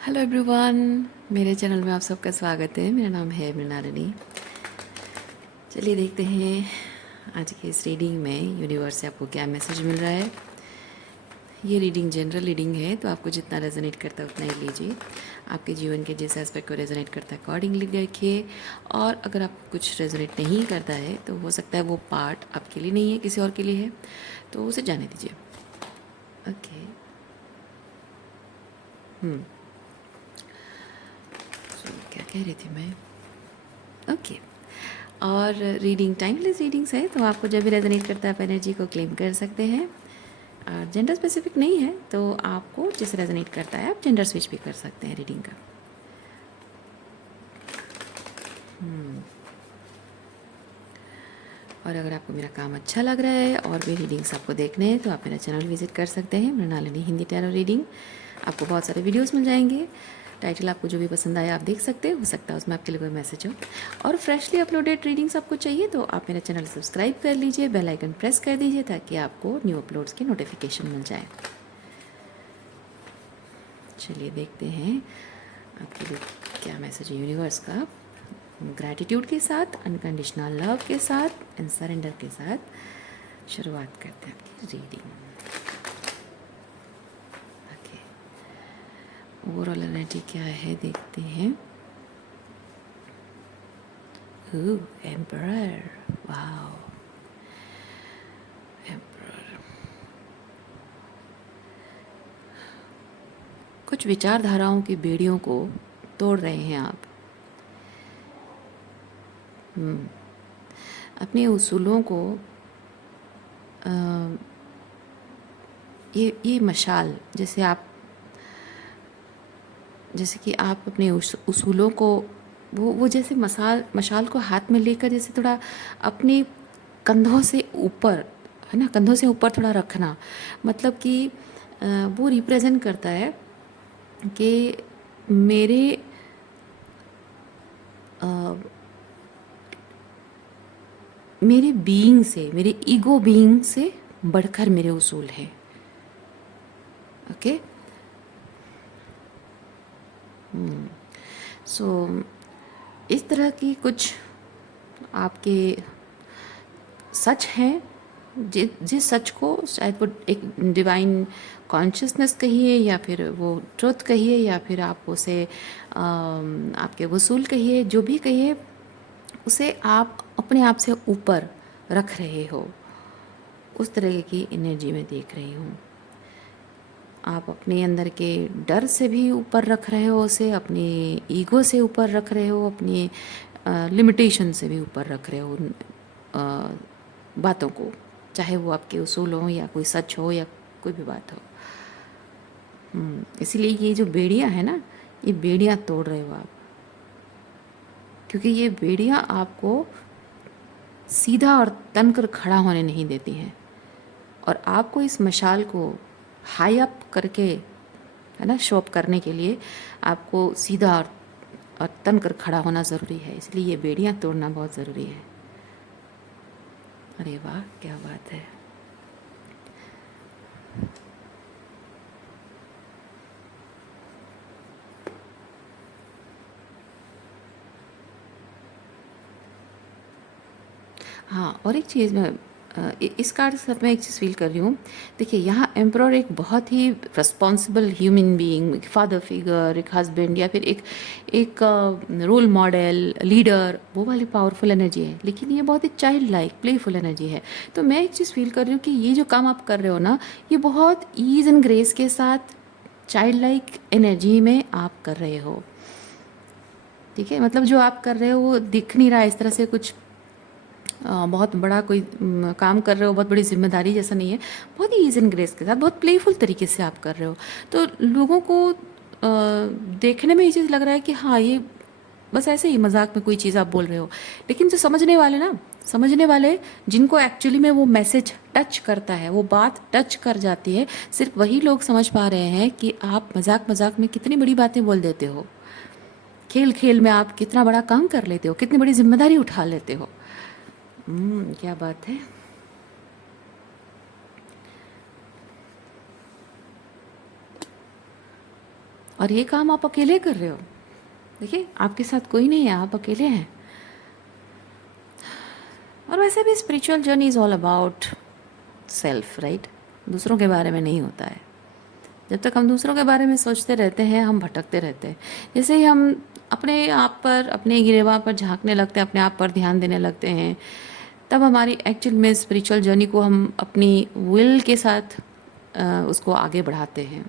Hello everyone, मेरे channel में आप सबका स्वागत है। मेरा नाम है मृणालिनी। चलिए देखते हैं आज की इस रीडिंग में यूनिवर्स से आपको क्या मैसेज मिल रहा है। ये रीडिंग जनरल रीडिंग है, तो आपको जितना रेजोनेट करता है उतना ही लीजिए। आपके जीवन के जिस एस्पेक्ट को रेजोनेट करता है अकॉर्डिंगली देखिए। और अगर आपको कुछ रेजोनेट नहीं करता है तो हो सकता है वो पार्ट आपके लिए नहीं है, किसी और के लिए है, तो उसे जाने दीजिए। ओके। तो क्या कह रही थी मैं? ओके। और रीडिंग टाइमलेस रीडिंग्स है, तो आपको जब भी रेजोनेट करता है आप एनर्जी को क्लेम कर सकते हैं। और जेंडर स्पेसिफिक नहीं है, तो आपको जिस रेजोनेट करता है आप जेंडर स्विच भी कर सकते हैं रीडिंग का। और अगर आपको मेरा काम अच्छा लग रहा है और भी रीडिंग्स आपको देखने हैं तो आप मेरा चैनल विजिट कर सकते हैं, मृणालिनी हिंदी टैरो रीडिंग। आपको बहुत सारे वीडियोस मिल जाएंगे। टाइटल आपको जो भी पसंद आए आप देख सकते हैं, हो सकता है उसमें आपके लिए कोई मैसेज हो। और फ्रेशली अपलोडेड रीडिंग्स आपको चाहिए तो आप मेरा चैनल सब्सक्राइब कर लीजिए, बेल आइकन प्रेस कर दीजिए ताकि आपको न्यू अपलोड्स की नोटिफिकेशन मिल जाए। चलिए देखते हैं आपके लिए क्या मैसेज है यूनिवर्स का। ग्रैटिट्यूड के साथ, अनकंडीशनल लव के साथ एंड सरेंडर के साथ शुरुआत करते हैं आपकी रीडिंग। ओके, ओवरऑल एनर्जी क्या है देखते हैं। Emperor, wow, emperor. कुछ विचारधाराओं की बेड़ियों को तोड़ रहे हैं आप। अपने उसूलों को ये मशाल जैसे कि आप अपने उसूलों को वो जैसे मशाल को हाथ में लेकर जैसे थोड़ा अपने कंधों से ऊपर, है ना, कंधों से ऊपर थोड़ा रखना। मतलब कि वो रिप्रेजेंट करता है कि मेरे मेरे बीइंग से, मेरे ईगो बीइंग से बढ़कर मेरे उसूल हैं। ओके। सो इस तरह की कुछ आपके सच हैं, जिस सच को शायद वो एक डिवाइन कॉन्शियसनेस कहिए या फिर वो ट्रुथ कहिए या फिर आप उसे आपके वसूल कहिए, जो भी कहिए, उसे आप अपने आप से ऊपर रख रहे हो। उस तरह की एनर्जी में देख रही हूँ। आप अपने अंदर के डर से भी ऊपर रख रहे हो उसे, अपने ईगो से ऊपर रख रहे हो, अपनी लिमिटेशन से भी ऊपर रख रहे हो बातों को, चाहे वो आपके उसूल हो या कोई सच हो या कोई भी बात हो। इसीलिए ये जो बेड़ियाँ हैं ना, ये बेड़ियाँ तोड़ रहे हो आप, क्योंकि ये बेड़ियाँ आपको सीधा और तनकर खड़ा होने नहीं देती हैं। और आपको इस मशाल को हाई अप करके, है ना, शो अप करने के लिए आपको सीधा और तनकर खड़ा होना ज़रूरी है। इसलिए ये बेड़ियाँ तोड़ना बहुत ज़रूरी है। अरे वाह, क्या बात है। हाँ, और एक चीज़ मैं इस कार्ड के साथ मैं एक चीज़ फील कर रही हूँ। देखिए, यहाँ एम्परर एक बहुत ही रिस्पॉन्सिबल ह्यूमन बीइंग, एक फादर फिगर, एक हस्बैंड या फिर एक रोल मॉडल, लीडर, वो वाली पावरफुल एनर्जी है। लेकिन ये बहुत ही चाइल्ड लाइक, प्लेफुल एनर्जी है। तो मैं एक चीज़ फील कर रही हूँ कि ये जो काम आप कर रहे हो ना, ये बहुत ईज एंड ग्रेस के साथ चाइल्ड लाइक एनर्जी में आप कर रहे हो। ठीक है, मतलब जो आप कर रहे हो वो दिख नहीं रहा है इस तरह से कुछ बहुत बड़ा कोई काम कर रहे हो, बहुत बड़ी जिम्मेदारी जैसा नहीं है। बहुत ही ईज एंड ग्रेस के साथ, बहुत प्लेफुल तरीके से आप कर रहे हो। तो लोगों को देखने में ये चीज़ लग रहा है कि हाँ, ये बस ऐसे ही मजाक में कोई चीज़ आप बोल रहे हो। लेकिन जो समझने वाले ना, समझने वाले जिनको एक्चुअली में वो मैसेज टच करता है, वो बात टच कर जाती है, सिर्फ वही लोग समझ पा रहे हैं कि आप मजाक मजाक में कितनी बड़ी बातें बोल देते हो, खेल खेल में आप कितना बड़ा काम कर लेते हो, कितनी बड़ी जिम्मेदारी उठा लेते हो। क्या बात है। और ये काम आप अकेले कर रहे हो। देखिए, आपके साथ कोई नहीं है, आप अकेले हैं। और वैसे भी spiritual journey is all about self, right? दूसरों के बारे में नहीं होता है। जब तक हम दूसरों के बारे में सोचते रहते हैं, हम भटकते रहते हैं। जैसे ही हम अपने आप पर, अपने गिरेबां पर झांकने लगते हैं, अपने आप पर ध्यान देने लगते हैं, तब हमारी एक्चुअल में स्पिरिचुअल जर्नी को हम अपनी विल के साथ उसको आगे बढ़ाते हैं।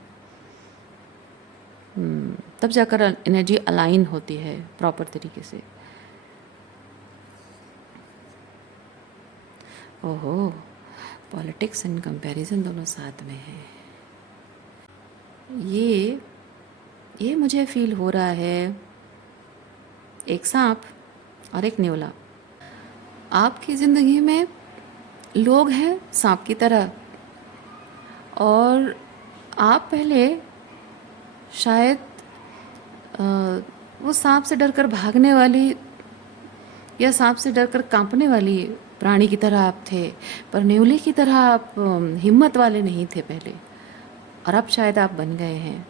तब जाकर एनर्जी अलाइन होती है प्रॉपर तरीके से। ओहो, पॉलिटिक्स एंड कंपैरिजन दोनों साथ में है। ये मुझे फील हो रहा है, एक सांप और एक न्योला। आपकी ज़िंदगी में लोग हैं सांप की तरह, और आप पहले शायद वो सांप से डरकर भागने वाली या सांप से डरकर कांपने वाली प्राणी की तरह आप थे, पर न्योले की तरह आप हिम्मत वाले नहीं थे पहले, और अब शायद आप बन गए हैं।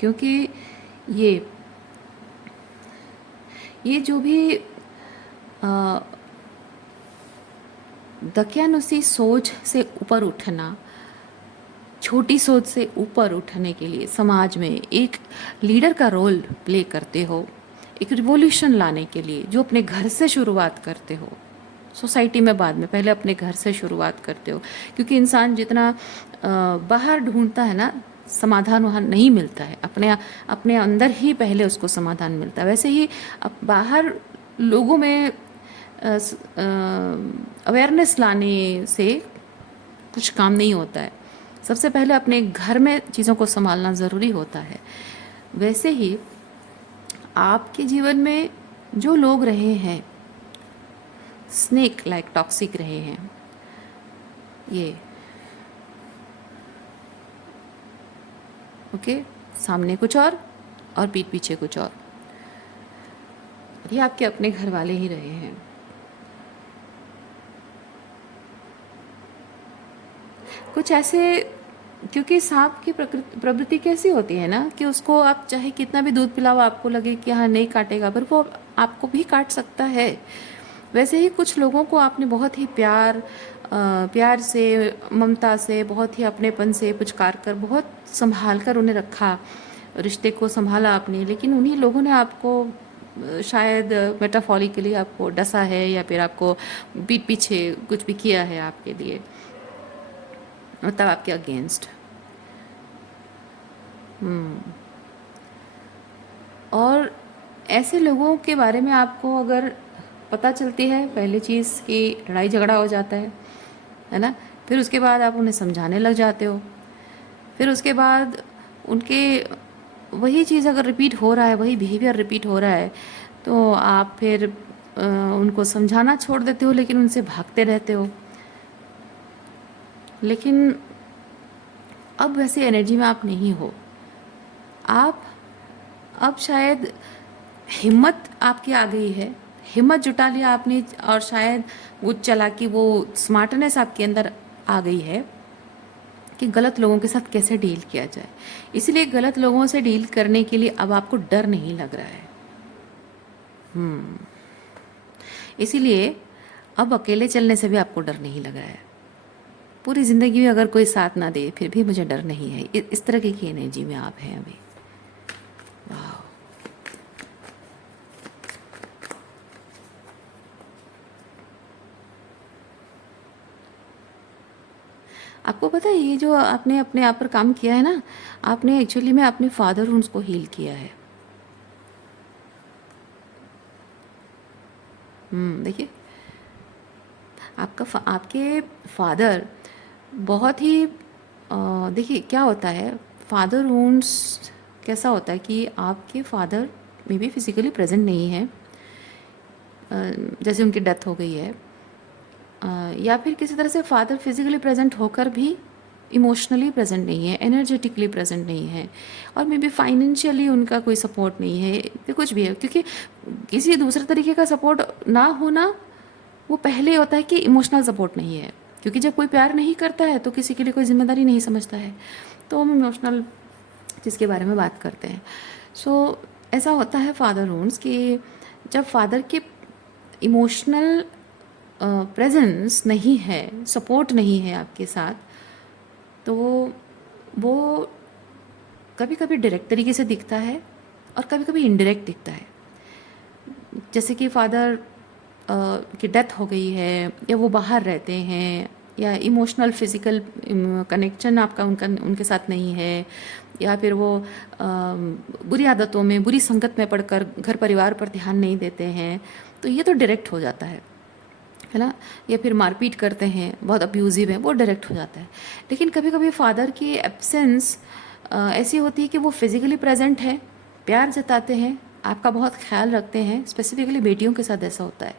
क्योंकि ये ये जो भी दकियानुसी सोच से ऊपर उठना, छोटी सोच से ऊपर उठने के लिए समाज में एक लीडर का रोल प्ले करते हो, एक रिवॉल्यूशन लाने के लिए, जो अपने घर से शुरुआत करते हो, सोसाइटी में बाद में, पहले अपने घर से शुरुआत करते हो। क्योंकि इंसान जितना बाहर ढूंढता है ना, समाधान वहाँ नहीं मिलता है, अपने अंदर ही पहले उसको समाधान मिलता है। वैसे ही अब बाहर लोगों में अवेयरनेस लाने से कुछ काम नहीं होता है। सबसे पहले अपने घर में चीज़ों को संभालना ज़रूरी होता है। वैसे ही आपके जीवन में जो लोग रहे हैं, स्नेक लाइक टॉक्सिक रहे हैं, ये ओके, सामने कुछ और पीठ पीछे कुछ और, ये आपके अपने घर वाले ही रहे हैं। कुछ ऐसे, क्योंकि सांप की प्रवृत्ति कैसी होती है ना, कि उसको आप चाहे कितना भी दूध पिलाओ, आपको लगे कि हाँ नहीं काटेगा, पर वो आपको भी काट सकता है। वैसे ही कुछ लोगों को आपने बहुत ही प्यार से, ममता से, बहुत ही अपनेपन से पुचकार कर, बहुत संभाल कर उन्हें रखा, रिश्ते को संभाला आपने, लेकिन उन्हीं लोगों ने आपको शायद मेटाफोरिकली आपको डसा है, या फिर आपको पीठ पीछे कुछ भी किया है आपके लिए, मतलब आपके अगेंस्ट। और ऐसे लोगों के बारे में आपको अगर पता चलती है, पहली चीज़ कि लड़ाई झगड़ा हो जाता है ना, फिर उसके बाद आप उन्हें समझाने लग जाते हो, फिर उसके बाद उनके वही चीज़ अगर रिपीट हो रहा है, वही बिहेवियर रिपीट हो रहा है, तो आप फिर उनको समझाना छोड़ देते हो, लेकिन उनसे भागते रहते हो। लेकिन अब वैसी एनर्जी में आप नहीं हो। आप अब शायद हिम्मत आपकी आ गई है, हिम्मत जुटा लिया आपने, और शायद वो चालाकी, वो स्मार्टनेस आपके अंदर आ गई है कि गलत लोगों के साथ कैसे डील किया जाए। इसलिए गलत लोगों से डील करने के लिए अब आपको डर नहीं लग रहा है। इसीलिए अब अकेले चलने से भी आपको डर नहीं लग रहा है। पूरी ज़िंदगी में अगर कोई साथ ना दे, फिर भी मुझे डर नहीं है। इस तरह की एनर्जी में आप हैं अभी। वाह, आपको पता है, ये जो आपने अपने आप पर काम किया है ना, आपने एक्चुअली में अपने फादर वुंड्स को हील किया है। देखिए, आपके फादर बहुत ही देखिए क्या होता है, फादर वुंड्स कैसा होता है कि आपके father may be physically present नहीं है, जैसे उनकी डेथ हो गई है, या फिर किसी तरह से फादर फिज़िकली प्रेजेंट होकर भी इमोशनली प्रेजेंट नहीं है, एनर्जेटिकली प्रेजेंट नहीं है, और मे बी फाइनेंशियली उनका कोई सपोर्ट नहीं है, या कुछ भी है। क्योंकि किसी दूसरे तरीके का सपोर्ट ना होना, वो पहले होता है कि इमोशनल सपोर्ट नहीं है। क्योंकि जब कोई प्यार नहीं करता है तो किसी के लिए कोई जिम्मेदारी नहीं समझता है। तो हम इमोशनल चीज़ के बारे में बात करते हैं। सो ऐसा होता है फादर वुंड्स कि जब फादर के इमोशनल प्रेजेंस नहीं है, सपोर्ट नहीं है आपके साथ, तो वो कभी कभी डायरेक्ट तरीके से दिखता है और कभी कभी इनडायरेक्ट दिखता है। जैसे कि फादर की डेथ हो गई है, या वो बाहर रहते हैं, या इमोशनल फिज़िकल कनेक्शन आपका उनके साथ नहीं है, या फिर वो बुरी आदतों में, बुरी संगत में पड़कर घर परिवार पर ध्यान नहीं देते हैं, तो ये तो डायरेक्ट हो जाता है ना। या फिर मारपीट करते हैं, बहुत अब्यूज़िव है, वो डायरेक्ट हो जाता है। लेकिन कभी कभी फादर की एब्सेंस ऐसी होती है कि वो फिज़िकली प्रेजेंट है, प्यार जताते हैं, आपका बहुत ख्याल रखते हैं। स्पेसिफिकली बेटियों के साथ ऐसा होता है,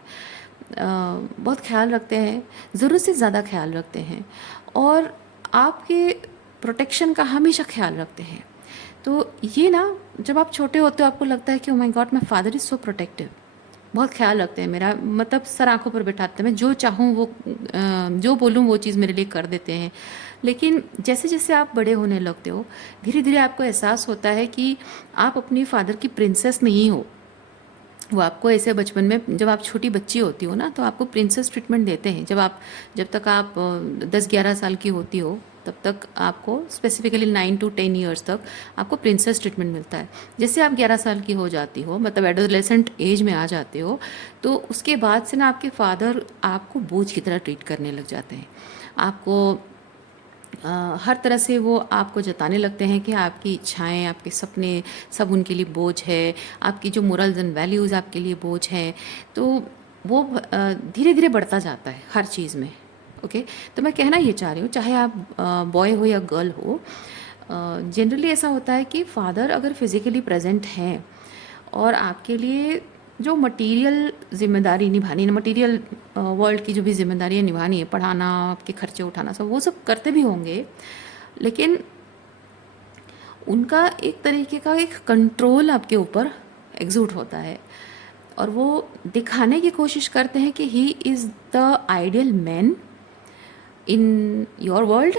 बहुत ख्याल रखते हैं, ज़रूरत से ज़्यादा ख्याल रखते हैं, और आपके प्रोटेक्शन का हमेशा ख्याल रखते हैं। तो ये ना, जब आप छोटे होते हो आपको लगता है कि oh my God, my father is so protective, बहुत ख्याल रखते हैं मेरा, मतलब सर आंखों पर बैठाते हैं, मैं जो चाहूँ वो जो बोलूँ वो चीज़ मेरे लिए कर देते हैं। लेकिन जैसे जैसे आप बड़े होने लगते हो, धीरे धीरे आपको एहसास होता है कि आप अपनी फादर की प्रिंसेस नहीं हो। वो आपको ऐसे बचपन में, जब आप छोटी बच्ची होती हो ना, तो आपको प्रिंसेस ट्रीटमेंट देते हैं। जब तक आप 10-11 साल की होती हो, तब तक आपको स्पेसिफिकली 9 to 10 ईयर्स तक आपको प्रिंसेस ट्रीटमेंट मिलता है। जैसे आप 11 साल की हो जाती हो, मतलब एडोलेसेंट एज में आ जाते हो, तो उसके बाद से ना आपके फादर आपको बोझ की तरह ट्रीट करने लग जाते हैं। आपको हर तरह से वो आपको जताने लगते हैं कि आपकी इच्छाएं, आपके सपने सब उनके लिए बोझ है, आपकी जो मोरल्स एंड वैल्यूज़ आपके लिए बोझ हैं। तो वो धीरे धीरे बढ़ता जाता है हर चीज़ में। ओके, तो मैं कहना ये चाह रही हूँ, चाहे आप बॉय हो या गर्ल हो, जनरली ऐसा होता है कि फादर अगर फिज़िकली प्रेजेंट हैं और आपके लिए जो मटेरियल जिम्मेदारी निभानी है, मटेरियल वर्ल्ड की जो भी जिम्मेदारियाँ निभानी है, पढ़ाना, आपके खर्चे उठाना, सब वो सब करते भी होंगे, लेकिन उनका एक तरीके का एक कंट्रोल आपके ऊपर एग्जूट होता है, और वो दिखाने की कोशिश करते हैं कि he is the ideal man in your world.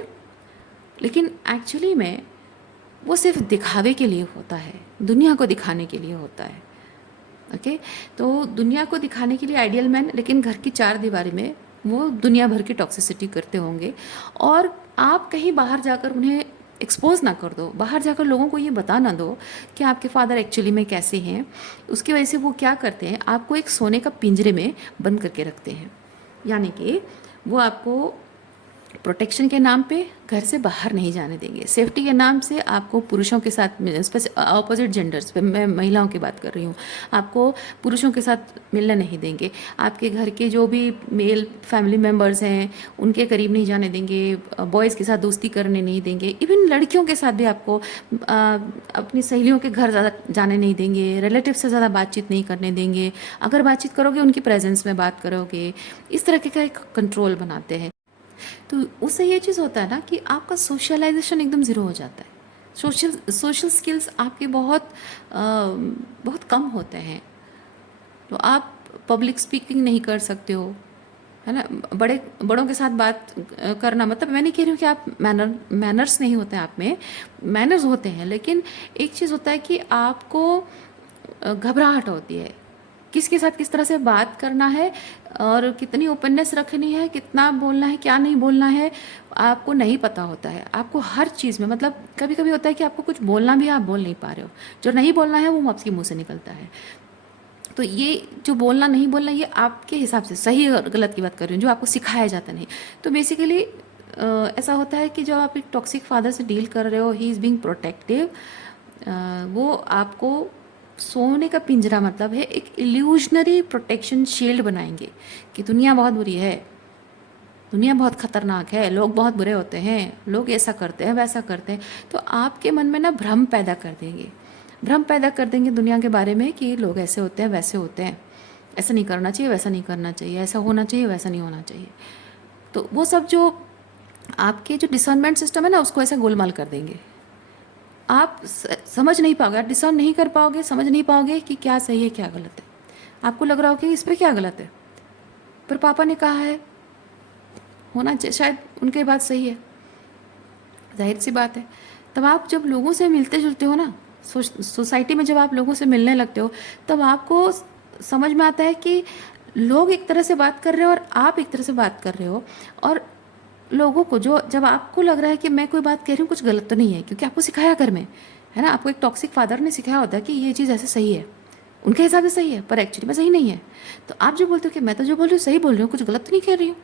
लेकिन एक्चुअली में वो सिर्फ दिखावे के लिए होता है, दुनिया को दिखाने के लिए होता है। ओके, तो दुनिया को दिखाने के लिए आइडियल मैन, लेकिन घर की चार दीवारी में वो दुनिया भर की टॉक्सिसिटी करते होंगे। और आप कहीं बाहर जाकर उन्हें एक्सपोज ना कर दो, बाहर जाकर लोगों को ये बता ना दो कि आपके फादर एक्चुअली में कैसे हैं। उसकी वजह से वो क्या करते हैं, आपको एक सोने का पिंजरे में बंद करके रखते हैं। यानी कि वो आपको प्रोटेक्शन के नाम पे घर से बाहर नहीं जाने देंगे, सेफ्टी के नाम से आपको पुरुषों के साथ, ऑपोजिट जेंडर्स पे, मैं महिलाओं की बात कर रही हूँ, आपको पुरुषों के साथ मिलने नहीं देंगे। आपके घर के जो भी मेल फैमिली मेम्बर्स हैं उनके करीब नहीं जाने देंगे, बॉयज़ के साथ दोस्ती करने नहीं देंगे, इवन लड़कियों के साथ भी आपको अपनी सहेलियों के घर ज़्यादा जाने नहीं देंगे, रिलेटिव से ज़्यादा बातचीत नहीं करने देंगे। अगर बातचीत करोगे उनकी प्रेजेंस में बात करोगे, इस तरह का एक कंट्रोल बनाते हैं। तो उससे ये चीज़ होता है ना कि आपका सोशलाइजेशन एकदम ज़ीरो हो जाता है। सोशल स्किल्स आपके बहुत कम होते हैं। तो आप पब्लिक स्पीकिंग नहीं कर सकते हो, है ना। बड़ों के साथ बात करना, मतलब मैं नहीं कह रही हूँ कि आप मैनर्स नहीं होते आप में, मैनर्स होते हैं, लेकिन एक चीज़ होता है कि आपको घबराहट होती है किसके साथ किस तरह से बात करना है, और कितनी ओपननेस रखनी है, कितना बोलना है, क्या नहीं बोलना है, आपको नहीं पता होता है। आपको हर चीज़ में, मतलब कभी कभी होता है कि आपको कुछ बोलना भी आप बोल नहीं पा रहे हो, जो नहीं बोलना है वो आपके मुंह से निकलता है। तो ये जो बोलना नहीं बोलना, ये आपके हिसाब से सही और गलत की बात कर रही हूँ, जो आपको सिखाया जाता नहीं। तो बेसिकली ऐसा होता है कि जब आप एक टॉक्सिक फादर से डील कर रहे हो, ही इज़ बीइंग प्रोटेक्टिव, वो आपको सोने का पिंजरा, मतलब है एक इल्यूजनरी प्रोटेक्शन शील्ड बनाएंगे कि दुनिया बहुत बुरी है, दुनिया बहुत खतरनाक है, लोग बहुत बुरे होते हैं, लोग ऐसा करते हैं, वैसा करते हैं। तो आपके मन में ना भ्रम पैदा कर देंगे, भ्रम पैदा कर देंगे दुनिया के बारे में कि लोग ऐसे होते हैं, वैसे होते हैं, ऐसा नहीं करना चाहिए, वैसा नहीं करना चाहिए, ऐसा होना चाहिए, वैसा नहीं होना चाहिए। तो वो सब जो आपके जो डिसर्नमेंट सिस्टम है ना, उसको ऐसे गोलमाल कर देंगे। आप समझ नहीं पाओगे, आप डिसर्न नहीं कर पाओगे, समझ नहीं पाओगे कि क्या सही है क्या गलत है। आपको लग रहा हो कि इस पर क्या गलत है, पर पापा ने कहा है, होना चाहिए, शायद उनकी बात सही है, जाहिर सी बात है। तब आप जब लोगों से मिलते जुलते हो ना, सोसाइटी में जब आप लोगों से मिलने लगते हो, तब आपको समझ में आता है कि लोग एक तरह से बात कर रहे हो और आप एक तरह से बात कर रहे हो। और लोगों को जो, जब आपको लग रहा है कि मैं कोई बात कह रही हूँ कुछ गलत तो नहीं है, क्योंकि आपको सिखाया घर में, है ना, आपको एक टॉक्सिक फादर ने सिखाया होता है कि ये चीज़ ऐसे सही है, उनके हिसाब से सही है, पर एक्चुअली में सही नहीं है। तो आप जो बोलते हो कि मैं तो जो बोल रही हूँ सही बोल रही हूँ, कुछ गलत तो नहीं कह रही हूँ,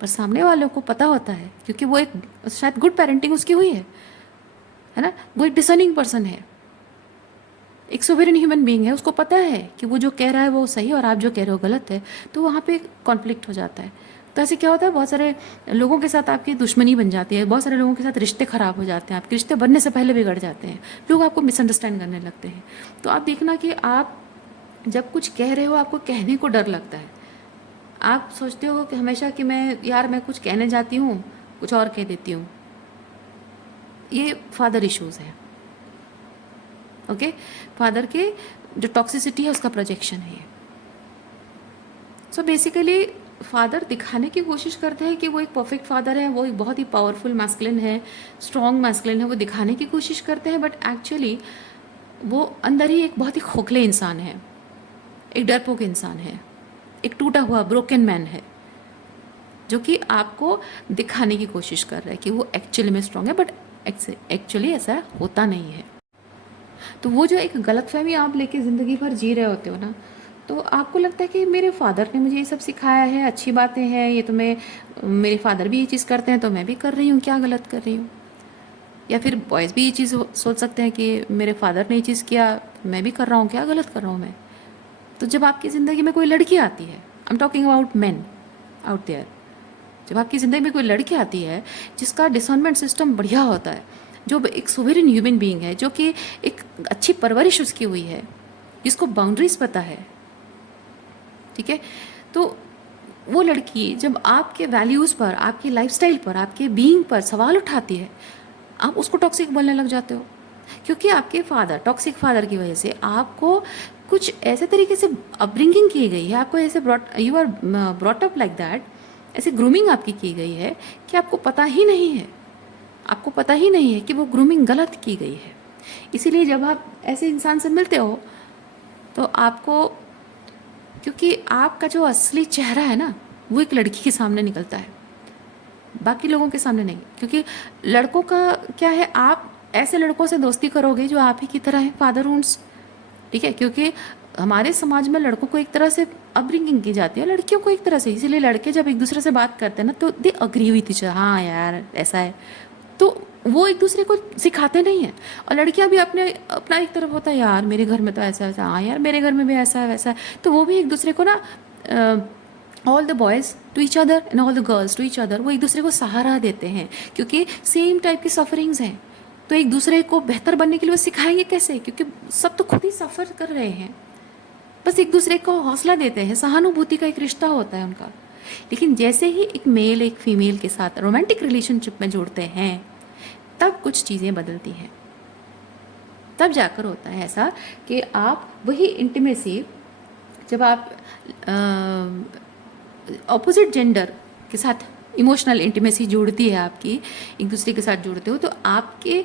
पर सामने वालों को पता होता है, क्योंकि वो एक शायद गुड पेरेंटिंग उसकी हुई है ना, वो एक डिसर्निंग पर्सन है, एक सोवरेन ह्यूमन बीइंग है, उसको पता है कि वो जो कह रहा है वो सही है और आप जो कह रहे हो गलत है। तो वहाँ पे कॉन्फ्लिक्ट हो जाता है। तो ऐसे क्या होता है, बहुत सारे लोगों के साथ आपकी दुश्मनी बन जाती है, बहुत सारे लोगों के साथ रिश्ते ख़राब हो जाते हैं, आपके रिश्ते बनने से पहले बिगड़ जाते हैं, लोग आपको मिसअंडरस्टैंड करने लगते हैं। तो आप देखना कि आप जब कुछ कह रहे हो आपको कहने को डर लगता है, आप सोचते हो कि हमेशा कि मैं कुछ कहने जाती हूँ कुछ और कह देती हूँ, ये फादर इश्यूज़ हैं। ओके, फादर के जो टॉक्सिसिटी है उसका प्रोजेक्शन है ये। सो बेसिकली फादर दिखाने की कोशिश करते हैं कि वो एक परफेक्ट फादर है, वो एक बहुत ही पावरफुल मैस्कुलिन है, स्ट्रॉन्ग मैस्कुलिन है, वो दिखाने की कोशिश करते हैं, बट एक्चुअली वो अंदर ही एक बहुत ही खोखले इंसान है, एक डरपोक इंसान है, एक टूटा हुआ ब्रोकन मैन है, जो कि आपको दिखाने की कोशिश कर रहा है कि वो एक्चुअली में स्ट्रॉन्ग है, बट एक्चुअली ऐसा होता नहीं है। तो वो जो एक गलतफहमी आप लेके ज़िंदगी भर जी रहे होते हो ना, तो आपको लगता है कि मेरे फादर ने मुझे ये सब सिखाया है, अच्छी बातें हैं, ये तो मेरे फादर भी ये चीज़ करते हैं तो मैं भी कर रही हूँ, क्या गलत कर रही हूँ। या फिर बॉयज़ भी ये चीज़ सोच सकते हैं कि मेरे फादर ने ये चीज़ किया मैं भी कर रहा हूँ, क्या गलत कर रहा हूँ मैं। तो जब आपकी ज़िंदगी में कोई लड़की आती है, I am talking about man out there, जब आपकी ज़िंदगी में कोई लड़की आती है जिसका डिसर्नमेंट सिस्टम बढ़िया होता है, जो एक सोवरेन ह्यूमन बीइंग है, जो कि एक अच्छी परवरिश उसकी हुई है, जिसको बाउंड्रीज पता है, ठीक है, तो वो लड़की जब आपके वैल्यूज़ पर, आपकी लाइफस्टाइल पर, आपके बीइंग पर सवाल उठाती है, आप उसको टॉक्सिक बोलने लग जाते हो, क्योंकि आपके फादर, टॉक्सिक फादर की वजह से आपको कुछ ऐसे तरीके से अपब्रिंगिंग की गई है, आपको ऐसे you are brought up like that, ऐसे ग्रूमिंग आपकी की गई है कि आपको पता ही नहीं है, आपको पता ही नहीं है कि वो ग्रूमिंग गलत की गई है। इसीलिए जब आप ऐसे इंसान से मिलते हो तो आपको, क्योंकि आपका जो असली चेहरा है ना वो एक लड़की के सामने निकलता है, बाकी लोगों के सामने नहीं। क्योंकि लड़कों का क्या है, आप ऐसे लड़कों से दोस्ती करोगे जो आप ही की तरह है, फादर वुंड्स, ठीक है, क्योंकि हमारे समाज में लड़कों को एक तरह से अपब्रिंगिंग की जाती है, लड़कियों को एक तरह से, इसीलिए लड़के जब एक दूसरे से बात करते हैं ना तो दे अग्री हुई थी, हाँ यार ऐसा है, तो वो एक दूसरे को सिखाते नहीं है। और लड़कियां भी अपने अपना एक तरफ होता है, यार मेरे घर में तो ऐसा ऐसा, हाँ यार मेरे घर में भी ऐसा है वैसा है, तो वो भी एक दूसरे को ना, all the boys to each other and all the girls to each other, वो एक दूसरे को सहारा देते हैं, क्योंकि सेम टाइप की सफरिंग्स हैं, तो एक दूसरे को बेहतर बनने के लिए वो सिखाएंगे कैसे, क्योंकि सब तो खुद ही सफ़र कर रहे हैं, बस एक दूसरे को हौसला देते हैं, सहानुभूति का एक रिश्ता होता है उनका। लेकिन जैसे ही एक मेल एक फीमेल के साथ रोमांटिक रिलेशनशिप में जुड़ते हैं तब कुछ चीज़ें बदलती हैं, तब जाकर होता है ऐसा कि आप वही इंटीमेसी, जब आप ऑपोजिट जेंडर के साथ इमोशनल इंटीमेसी जुड़ती है आपकी, एक दूसरे के साथ जुड़ते हो, तो आपके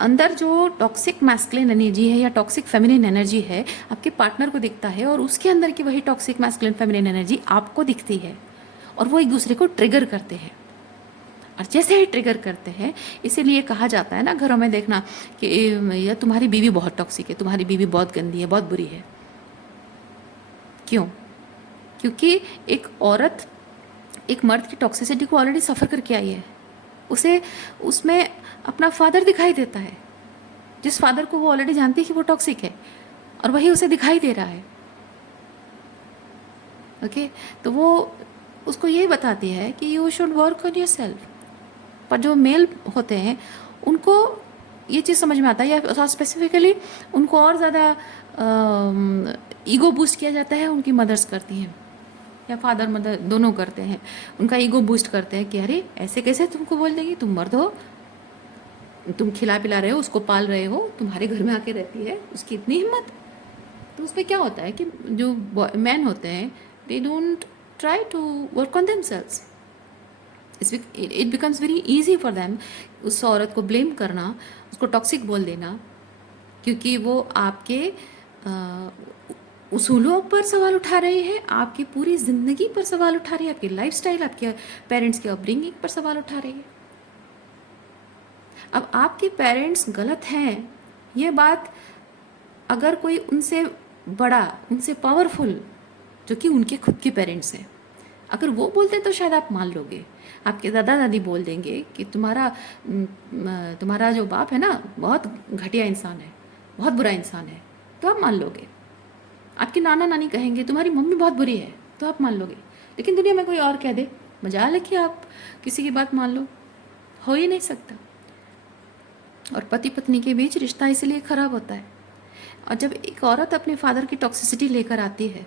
अंदर जो टॉक्सिक मैस्कुलिन एनर्जी है या टॉक्सिक फेमिनिन एनर्जी है आपके पार्टनर को दिखता है, और उसके अंदर की वही टॉक्सिक मैस्कुलिन फेमिनिन एनर्जी आपको दिखती है, और वो एक दूसरे को ट्रिगर करते हैं। और जैसे ही ट्रिगर करते हैं, इसीलिए कहा जाता है ना घरों में, देखना कि या तुम्हारी बीवी बहुत टॉक्सिक है, तुम्हारी बीवी बहुत गंदी है, बहुत बुरी है। क्यों? क्योंकि एक औरत एक मर्द की टॉक्सिसिटी को ऑलरेडी सफ़र करके आई है, उसे उसमें अपना फादर दिखाई देता है, जिस फादर को वो ऑलरेडी जानती है कि वो टॉक्सिक है, और वही उसे दिखाई दे रहा है। ओके, तो वो उसको यही बताती है कि you should work on your self. पर जो मेल होते हैं उनको ये चीज़ समझ में आता है, या स्पेसिफिकली उनको और ज़्यादा ईगो बूस्ट किया जाता है, उनकी मदर्स करती हैं या फादर मदर दोनों करते हैं, उनका ईगो बूस्ट करते हैं कि अरे ऐसे कैसे तुमको बोल देंगी, तुम मर्द हो, तुम खिला पिला रहे हो, उसको पाल रहे हो, तुम्हारे घर में आके रहती है, उसकी इतनी हिम्मत। तो उसमें क्या होता है कि जो मैन होते हैं they don't try to work on themselves, it becomes very easy for them उस औरत को ब्लेम करना, उसको टॉक्सिक बोल देना, क्योंकि वो आपके अ, उसूलों पर सवाल उठा रहे हैं, आपकी पूरी ज़िंदगी पर सवाल उठा रहे हैं, आपकी लाइफस्टाइल, आपके पेरेंट्स के अपब्रिंगिंग पर सवाल उठा रहे हैं। अब आपके पेरेंट्स गलत हैं, ये बात अगर कोई उनसे बड़ा, उनसे पावरफुल, जो कि उनके खुद के पेरेंट्स हैं, अगर वो बोलते हैं तो शायद आप मान लोगे। आपके दादा दादी बोल देंगे कि तुम्हारा जो बाप है ना बहुत घटिया इंसान है, बहुत बुरा इंसान है, तो आप मान लोगे। आपके नाना नानी कहेंगे तुम्हारी मम्मी बहुत बुरी है, तो आप मान लोगे। लेकिन दुनिया में कोई और कह दे, मजाल है कि आप किसी की बात मान लो, हो ही नहीं सकता। और पति पत्नी के बीच रिश्ता इसलिए खराब होता है। और जब एक औरत अपने फादर की टॉक्सिसिटी लेकर आती है,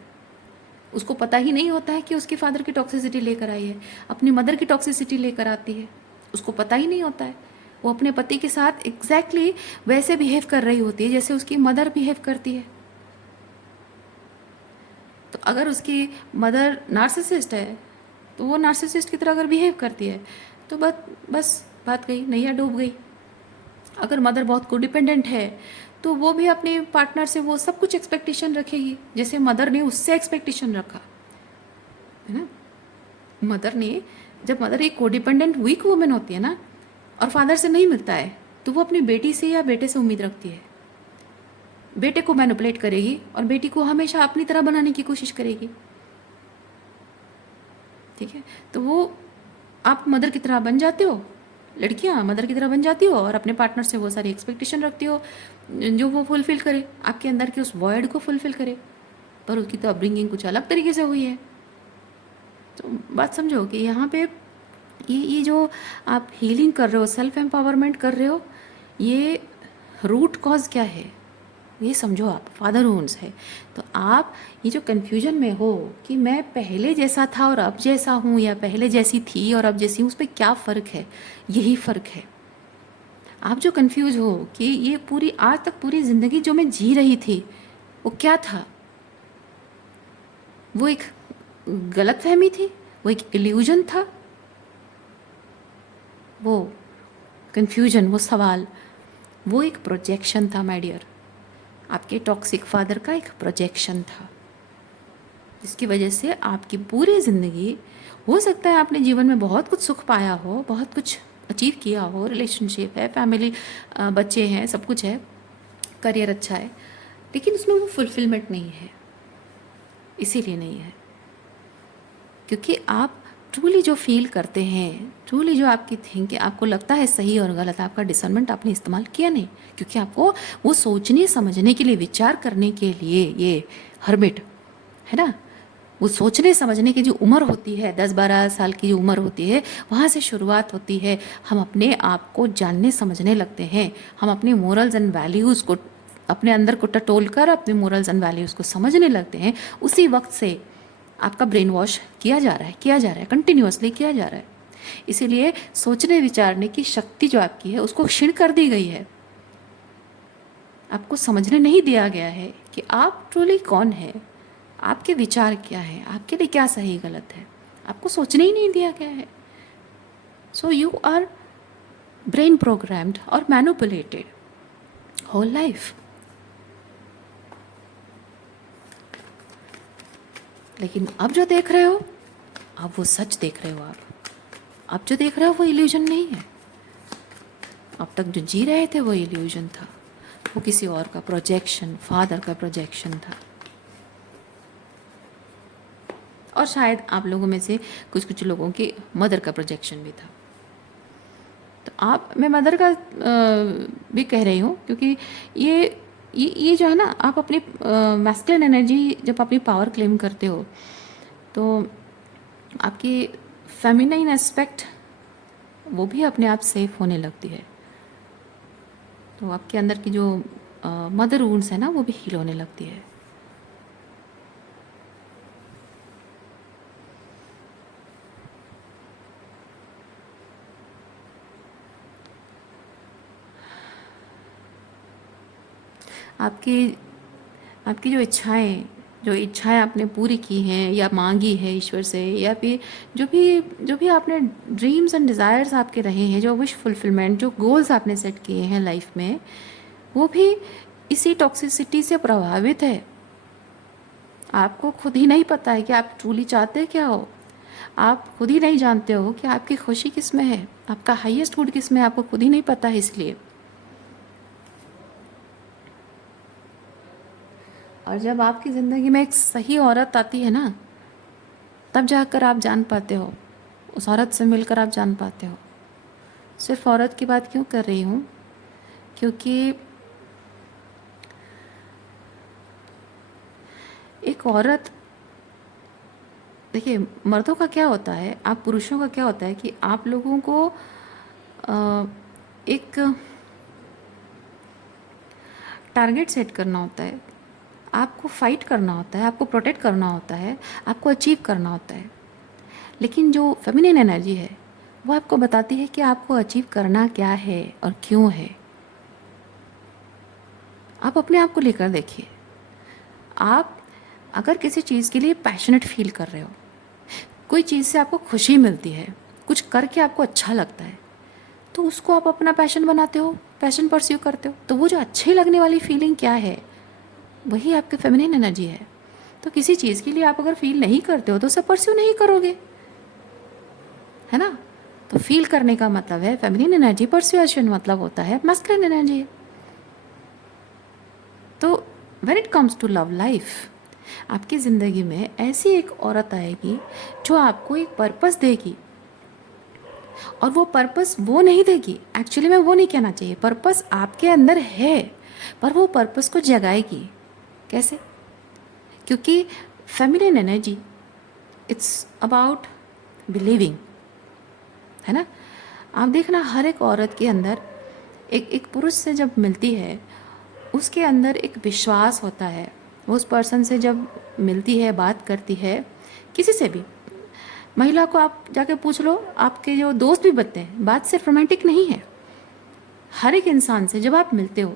उसको पता ही नहीं होता है कि उसके फादर की टॉक्सिसिटी लेकर आई है, अपनी मदर की टॉक्सिसिटी लेकर आती है, उसको पता ही नहीं होता है। वो अपने पति के साथ एग्जैक्टली वैसे बिहेव कर रही होती है जैसे उसकी मदर बिहेव करती है। तो अगर उसकी मदर नार्सिसिस्ट है, तो वो नार्सिसिस्ट की तरह अगर बिहेव करती है, तो बस बात गई, नैया डूब गई। अगर मदर बहुत कोडिपेंडेंट है, तो वो भी अपने पार्टनर से वो सब कुछ एक्सपेक्टेशन रखेगी जैसे मदर ने उससे एक्सपेक्टेशन रखा है ना। जब मदर एक कोडिपेंडेंट वीक वुमेन होती है ना, और फादर से नहीं मिलता है, तो वो अपनी बेटी से या बेटे से उम्मीद रखती है। बेटे को मैनिपुलेट करेगी और बेटी को हमेशा अपनी तरह बनाने की कोशिश करेगी। ठीक है, तो वो आप मदर की तरह बन जाते हो, लड़कियां मदर की तरह बन जाती हो, और अपने पार्टनर से वो सारी एक्सपेक्टेशन रखती हो जो वो फुलफिल करे, आपके अंदर के उस वॉइड को फुलफिल करे। पर उसकी तो अपब्रिंगिंग कुछ अलग तरीके से हुई है। तो बात समझो कि यहाँ पे ये जो आप हीलिंग कर रहे हो, सेल्फ एम्पावरमेंट कर रहे हो, ये रूट कॉज क्या है ये समझो। आप फादर वुंड्स है, तो आप ये जो कन्फ्यूजन में हो कि मैं पहले जैसा था और अब जैसा हूँ, या पहले जैसी थी और अब जैसी हूँ, उस पर क्या फ़र्क है, यही फ़र्क है। आप जो कंफ्यूज हो कि ये पूरी आज तक पूरी ज़िंदगी जो मैं जी रही थी वो क्या था, वो एक गलत फहमी थी, वो एक इल्यूजन था, वो कन्फ्यूजन, वो सवाल, वो एक प्रोजेक्शन था माय डियर। आपके टॉक्सिक फादर का एक प्रोजेक्शन था, जिसकी वजह से आपकी पूरी ज़िंदगी, हो सकता है आपने जीवन में बहुत कुछ सुख पाया हो, बहुत कुछ अचीव किया हो, रिलेशनशिप है, फैमिली, बच्चे हैं, सब कुछ है, करियर अच्छा है, लेकिन उसमें वो फुलफिलमेंट नहीं है। इसीलिए नहीं है क्योंकि आप ट्रूली जो फील करते हैं, ट्रूली जो आपकी थिंकिंग, आपको लगता है सही और गलत, आपका डिसर्नमेंट आपने इस्तेमाल किया नहीं, क्योंकि आपको वो सोचने समझने के लिए, विचार करने के लिए, ये हर्मिट है ना, वो सोचने समझने की जो उम्र होती है, 10-12 साल की जो उम्र होती है, वहाँ से शुरुआत होती है। हम अपने आप को जानने समझने लगते हैं, हम अपने मोरल्स एंड वैल्यूज़ को अपने अंदर को टटोल कर अपने मोरल्स एंड वैल्यूज़ को समझने लगते हैं। उसी वक्त से आपका ब्रेन वॉश किया जा रहा है, कंटिन्यूअसली किया जा रहा है। इसीलिए सोचने विचारने की शक्ति जो आपकी है उसको क्षीण कर दी गई है। आपको समझने नहीं दिया गया है कि आप ट्रूली कौन है, आपके विचार क्या है, आपके लिए क्या सही गलत है, आपको सोचने ही नहीं दिया गया है। So you our brain programmed और मैनिपुलेटेड होल लाइफ। लेकिन अब जो देख रहे हो, अब वो सच देख रहे हो। आप जो देख रहे हो वो इल्यूजन नहीं है। अब तक जो जी रहे थे वो इल्यूजन था, वो किसी और का प्रोजेक्शन, फादर का प्रोजेक्शन था। और शायद आप लोगों में से कुछ कुछ लोगों के मदर का प्रोजेक्शन भी था। तो मैं मदर का भी कह रही हूँ क्योंकि ये जो है ना, आप अपनी मैस्कुलिन एनर्जी जब अपनी पावर क्लेम करते हो, तो आपकी फेमिनाइन एस्पेक्ट वो भी अपने आप सेफ होने लगती है। तो आपके अंदर की जो मदर वुंड्स है ना, वो भी हील होने लगती है। आपकी आपकी जो इच्छाएं, जो इच्छाएं आपने पूरी की हैं या मांगी है ईश्वर से, या फिर जो भी आपने ड्रीम्स एंड डिज़ायर्स आपके रहे हैं, जो विश फुलफिलमेंट, जो गोल्स आपने सेट किए हैं लाइफ में, वो भी इसी टॉक्सिसिटी से प्रभावित है। आपको खुद ही नहीं पता है कि आप ट्रूली चाहते क्या हो। आप खुद ही नहीं जानते हो कि आपकी खुशी किस में है, आपका हाईएस्ट गुड किस में है, आपको खुद ही नहीं पता है। इसलिए और जब आपकी ज़िंदगी में एक सही औरत आती है ना, तब जाकर आप जान पाते हो, उस औरत से मिलकर आप जान पाते हो। सिर्फ औरत की बात क्यों कर रही हूँ, क्योंकि एक औरत, देखिए मर्दों का क्या होता है, आप पुरुषों का क्या होता है कि आप लोगों को एक टारगेट सेट करना होता है, आपको फाइट करना होता है, आपको प्रोटेक्ट करना होता है, आपको अचीव करना होता है। लेकिन जो फेमिनिन एनर्जी है वो आपको बताती है कि आपको अचीव करना क्या है और क्यों है। आप अपने आप को लेकर देखिए, आप अगर किसी चीज़ के लिए पैशनेट फील कर रहे हो, कोई चीज़ से आपको खुशी मिलती है, कुछ करके आपको अच्छा लगता है, तो उसको आप अपना पैशन बनाते हो, पैशन परस्यू करते हो। तो वो जो अच्छी लगने वाली फीलिंग क्या है, वही आपकी फेमिनिन एनर्जी है। तो किसी चीज़ के लिए आप अगर फील नहीं करते हो तो उसे परस्यू नहीं करोगे, है ना। तो फील करने का मतलब है फेमिनिन एनर्जी, परस्यूएशन मतलब होता है मैस्कुलिन एनर्जी। तो when it comes to love life, आपकी ज़िंदगी में ऐसी एक औरत आएगी जो आपको एक पर्पस देगी। और वो पर्पस वो नहीं देगी, एक्चुअली में वो नहीं कहना चाहिए, पर्पस आपके अंदर है, पर वो पर्पस को जगाएगी। कैसे? क्योंकि feminine energy it's about believing, है ना। आप देखना हर एक औरत के अंदर एक पुरुष से जब मिलती है, उसके अंदर एक विश्वास होता है। वो उस पर्सन से जब मिलती है, बात करती है, किसी से भी, महिला को आप जाके पूछ लो, आपके जो दोस्त भी बनते हैं, बात सिर्फ रोमांटिक नहीं है। हर एक इंसान से जब आप मिलते हो,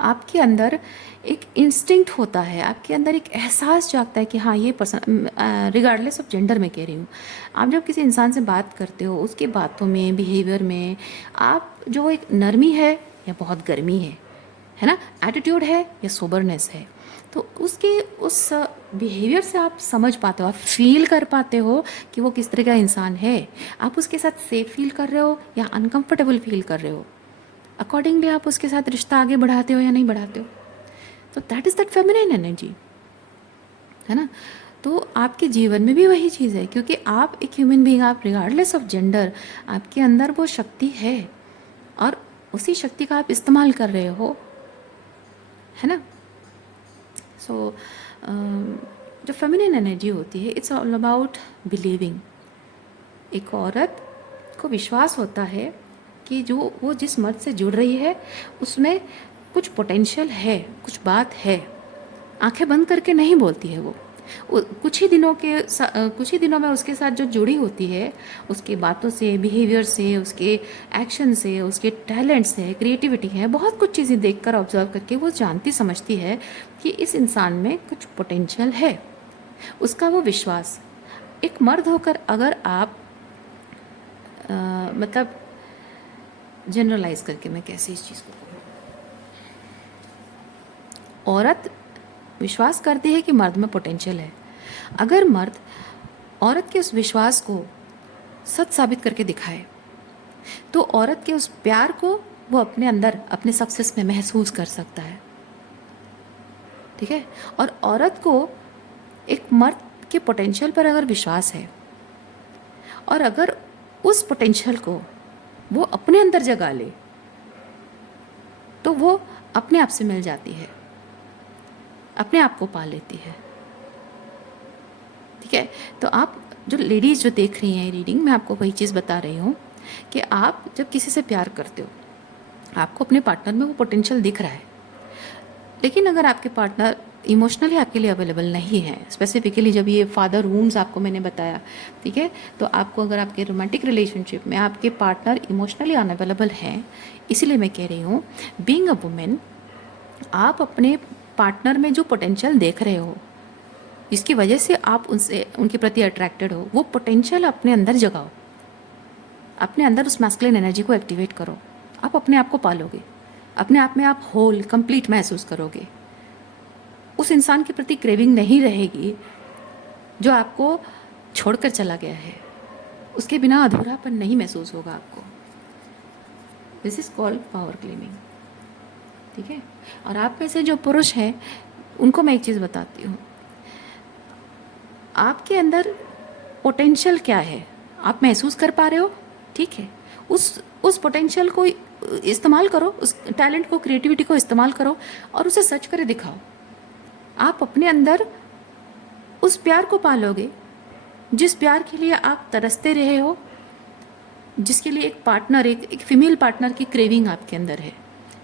आपके अंदर एक इंस्टिंक्ट होता है, आपके अंदर एक एहसास जागता है कि हाँ ये पर्सन, रिगार्डलेस ऑफ जेंडर मैं कह रही हूँ, आप जब किसी इंसान से बात करते हो, उसकी बातों में, बिहेवियर में, आप जो एक नरमी है या बहुत गर्मी है ना, एटीट्यूड है या सोबरनेस है, तो उसके उस बिहेवियर से आप समझ पाते हो, आप फील कर पाते हो कि वो किस तरह का इंसान है। आप उसके साथ सेफ फील कर रहे हो या अनकंफर्टेबल फील कर रहे हो, अकॉर्डिंगली आप उसके साथ रिश्ता आगे बढ़ाते हो या नहीं बढ़ाते हो। तो that is that feminine energy, है ना। तो आपके जीवन में भी वही चीज़ है, क्योंकि आप एक ह्यूमन बीइंग, आप रिगार्डलेस ऑफ जेंडर, आपके अंदर वो शक्ति है और उसी शक्ति का आप इस्तेमाल कर रहे हो, है ना। सो जो फेमिनिन एनर्जी होती है, इट्स ऑल अबाउट बिलीविंग। एक औरत को विश्वास होता है कि जो वो जिस मर्द से जुड़ रही है उसमें कुछ पोटेंशियल है, कुछ बात है। आंखें बंद करके नहीं बोलती है वो, कुछ ही दिनों में उसके साथ जो जुड़ी होती है, उसकी बातों से, बिहेवियर से, उसके एक्शन से, उसके टैलेंट से, क्रिएटिविटी है, बहुत कुछ चीज़ें देखकर, ऑब्जर्व करके वो जानती समझती है कि इस इंसान में कुछ पोटेंशियल है। उसका वो विश्वास, एक मर्द होकर अगर आप मतलब जनरलाइज करके मैं कैसे इस चीज़ को कहूँ, औरत विश्वास करती है कि मर्द में पोटेंशियल है। अगर मर्द औरत के उस विश्वास को सच साबित करके दिखाए, तो औरत के उस प्यार को वो अपने अंदर, अपने सक्सेस में महसूस कर सकता है, ठीक है। और औरत को एक मर्द के पोटेंशियल पर अगर विश्वास है और अगर उस पोटेंशियल को वो अपने अंदर जगा ले, तो वो अपने आप से मिल जाती है, अपने आप को पा लेती है, ठीक है। तो आप जो लेडीज़ जो देख रही हैं रीडिंग, मैं आपको वही चीज़ बता रही हूँ कि आप जब किसी से प्यार करते हो, आपको अपने पार्टनर में वो पोटेंशियल दिख रहा है, लेकिन अगर आपके पार्टनर इमोशनली आपके लिए अवेलेबल नहीं है, स्पेसिफिकली जब ये फादर वूंड्स आपको मैंने बताया, ठीक है, तो आपको अगर आपके रोमांटिक रिलेशनशिप में आपके पार्टनर इमोशनली अनअवेलेबल हैं, इसीलिए मैं कह रही हूँ, बीइंग अ वुमेन, आप अपने पार्टनर में जो पोटेंशियल देख रहे हो, जिसकी वजह से आप उनसे उनके प्रति अट्रैक्टेड हो, वो पोटेंशियल अपने अंदर जगाओ, अपने अंदर उस मैस्कुलिन एनर्जी को एक्टिवेट करो। आप अपने आप को पालोगे, अपने आप में आप होल कंप्लीट महसूस करोगे। उस इंसान के प्रति क्रेविंग नहीं रहेगी जो आपको छोड़कर चला गया है, उसके बिना अधूरापन नहीं महसूस होगा आपको। This is called power claiming, ठीक है। और आप में से जो पुरुष हैं उनको मैं एक चीज़ बताती हूँ, आपके अंदर पोटेंशियल क्या है आप महसूस कर पा रहे हो, ठीक है। उस पोटेंशियल को इस्तेमाल करो, उस टैलेंट को, क्रिएटिविटी को इस्तेमाल करो और उसे सच करे दिखाओ। आप अपने अंदर उस प्यार को पालोगे जिस प्यार के लिए आप तरसते रहे हो, जिसके लिए एक पार्टनर, एक फीमेल पार्टनर की क्रेविंग आपके अंदर है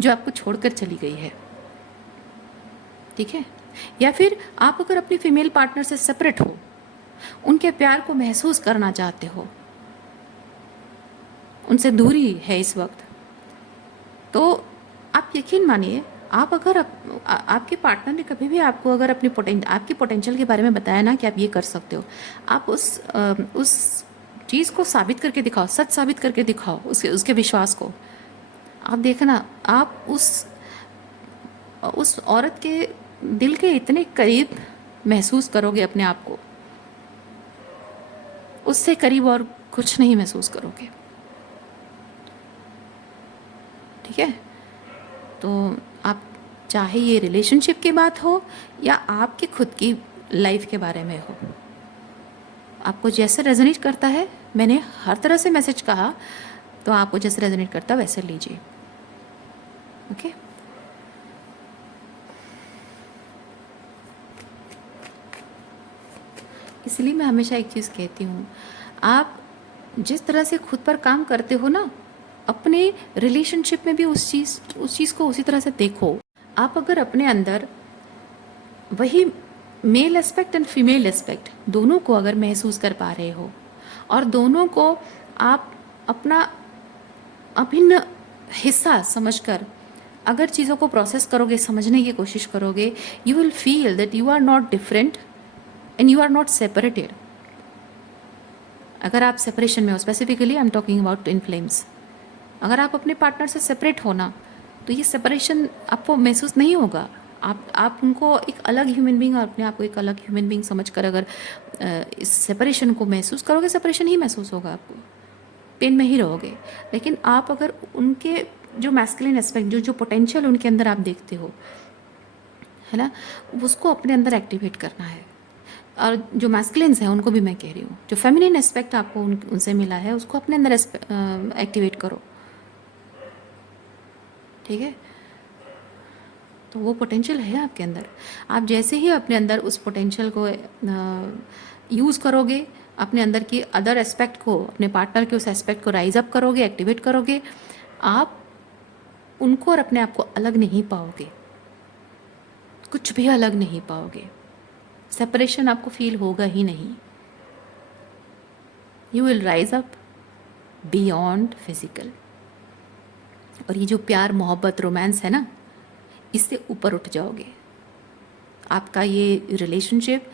जो आपको छोड़कर चली गई है, ठीक है। या फिर आप अगर अपनी फीमेल पार्टनर से सेपरेट हो, उनके प्यार को महसूस करना चाहते हो, उनसे दूरी है इस वक्त, तो आप यकीन मानिए, आप अगर आपके पार्टनर ने कभी भी आपको अगर आपकी पोटेंशियल के बारे में बताया ना कि आप ये कर सकते हो, आप उस चीज़ को साबित करके दिखाओ, सच साबित करके दिखाओ उसके विश्वास को। आप देखना, आप उस औरत के दिल के इतने करीब महसूस करोगे अपने आप को, उससे करीब और कुछ नहीं महसूस करोगे, ठीक है। तो आप चाहे ये रिलेशनशिप की बात हो या आपकी खुद की लाइफ के बारे में हो, आपको जैसे रेजोनेट करता है, मैंने हर तरह से मैसेज कहा, तो आपको जैसे रेजोनेट करता है वैसे लीजिए, ओके। इसलिए मैं हमेशा एक चीज़ कहती हूँ, आप जिस तरह से खुद पर काम करते हो ना, अपने रिलेशनशिप में भी उस चीज़ को उसी तरह से देखो। आप अगर अपने अंदर वही male aspect and female aspect दोनों को अगर महसूस कर पा रहे हो और दोनों को आप अपना अभिन्न हिस्सा समझकर अगर चीज़ों को प्रोसेस करोगे, समझने की कोशिश करोगे, you will feel that you are not different and you are not separated. अगर आप सेपरेशन में हो, specifically I am talking about twin flames, अगर आप अपने पार्टनर से सेपरेट हो ना, तो ये सेपरेशन आपको महसूस नहीं होगा। आप उनको एक अलग ह्यूमन बीइंग और अपने आप को एक अलग ह्यूमन बीइंग समझकर अगर इस सेपरेशन को महसूस करोगे, सेपरेशन ही महसूस होगा, आपको पेन में ही रहोगे। लेकिन आप अगर उनके जो मैस्कुलिन एस्पेक्ट, जो पोटेंशियल उनके अंदर आप देखते हो, है ना, उसको अपने अंदर एक्टिवेट करना है। और जो मैस्कुलिन्स हैं उनको भी मैं कह रही हूँ, जो फेमिनिन एस्पेक्ट आपको उनसे मिला है उसको अपने अंदर एक्टिवेट करो, ठीक है। तो वो पोटेंशियल है आपके अंदर। आप जैसे ही अपने अंदर उस पोटेंशियल को यूज़ करोगे, अपने अंदर की अदर एस्पेक्ट को, अपने पार्टनर के उस एस्पेक्ट को राइज अप करोगे, एक्टिवेट करोगे, आप उनको और अपने आप को अलग नहीं पाओगे, कुछ भी अलग नहीं पाओगे। सेपरेशन आपको फील होगा ही नहीं। You will rise up beyond physical. और ये जो प्यार, मोहब्बत, रोमांस है ना, इससे ऊपर उठ जाओगे। आपका ये रिलेशनशिप,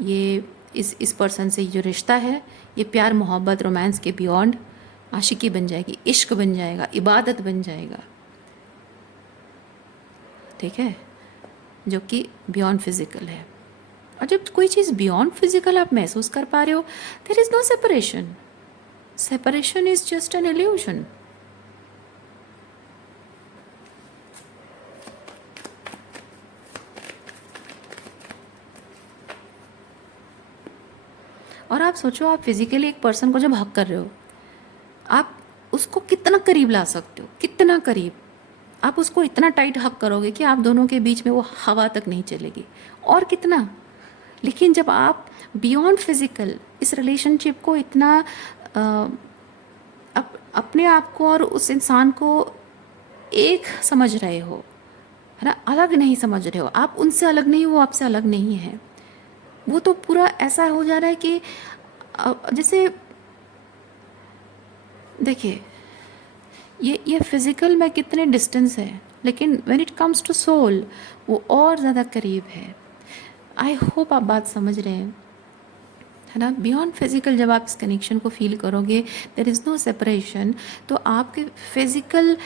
ये इस पर्सन से जो रिश्ता है, ये प्यार, मोहब्बत, रोमांस के बियॉन्ड आशिकी बन जाएगी, इश्क बन जाएगा, इबादत बन जाएगा, ठीक है, जो कि बियॉन्ड फिजिकल है। और जब कोई चीज़ बियॉन्ड फिजिकल आप महसूस कर पा रहे हो, there is no separation. Separation is just an illusion. और आप सोचो, आप फिजिकली एक पर्सन को जब हक कर रहे हो, आप उसको कितना करीब ला सकते हो, कितना करीब। आप उसको इतना टाइट हक करोगे कि आप दोनों के बीच में वो हवा तक नहीं चलेगी, और कितना। लेकिन जब आप बियॉन्ड फिजिकल इस रिलेशनशिप को इतना अपने आप को और उस इंसान को एक समझ रहे हो, है ना, अलग नहीं समझ रहे हो, आप उनसे अलग नहीं, वो आपसे अलग नहीं है, वो तो पूरा ऐसा हो जा रहा है कि जैसे देखिए, ये फिज़िकल में कितने डिस्टेंस है, लेकिन when it comes to soul वो और ज़्यादा करीब है। आई होप आप बात समझ रहे हैं, है ना। बियॉन्ड फिजिकल जब आप इस कनेक्शन को फील करोगे, देर इज़ नो सेपरेशन, तो आपके फिजिकल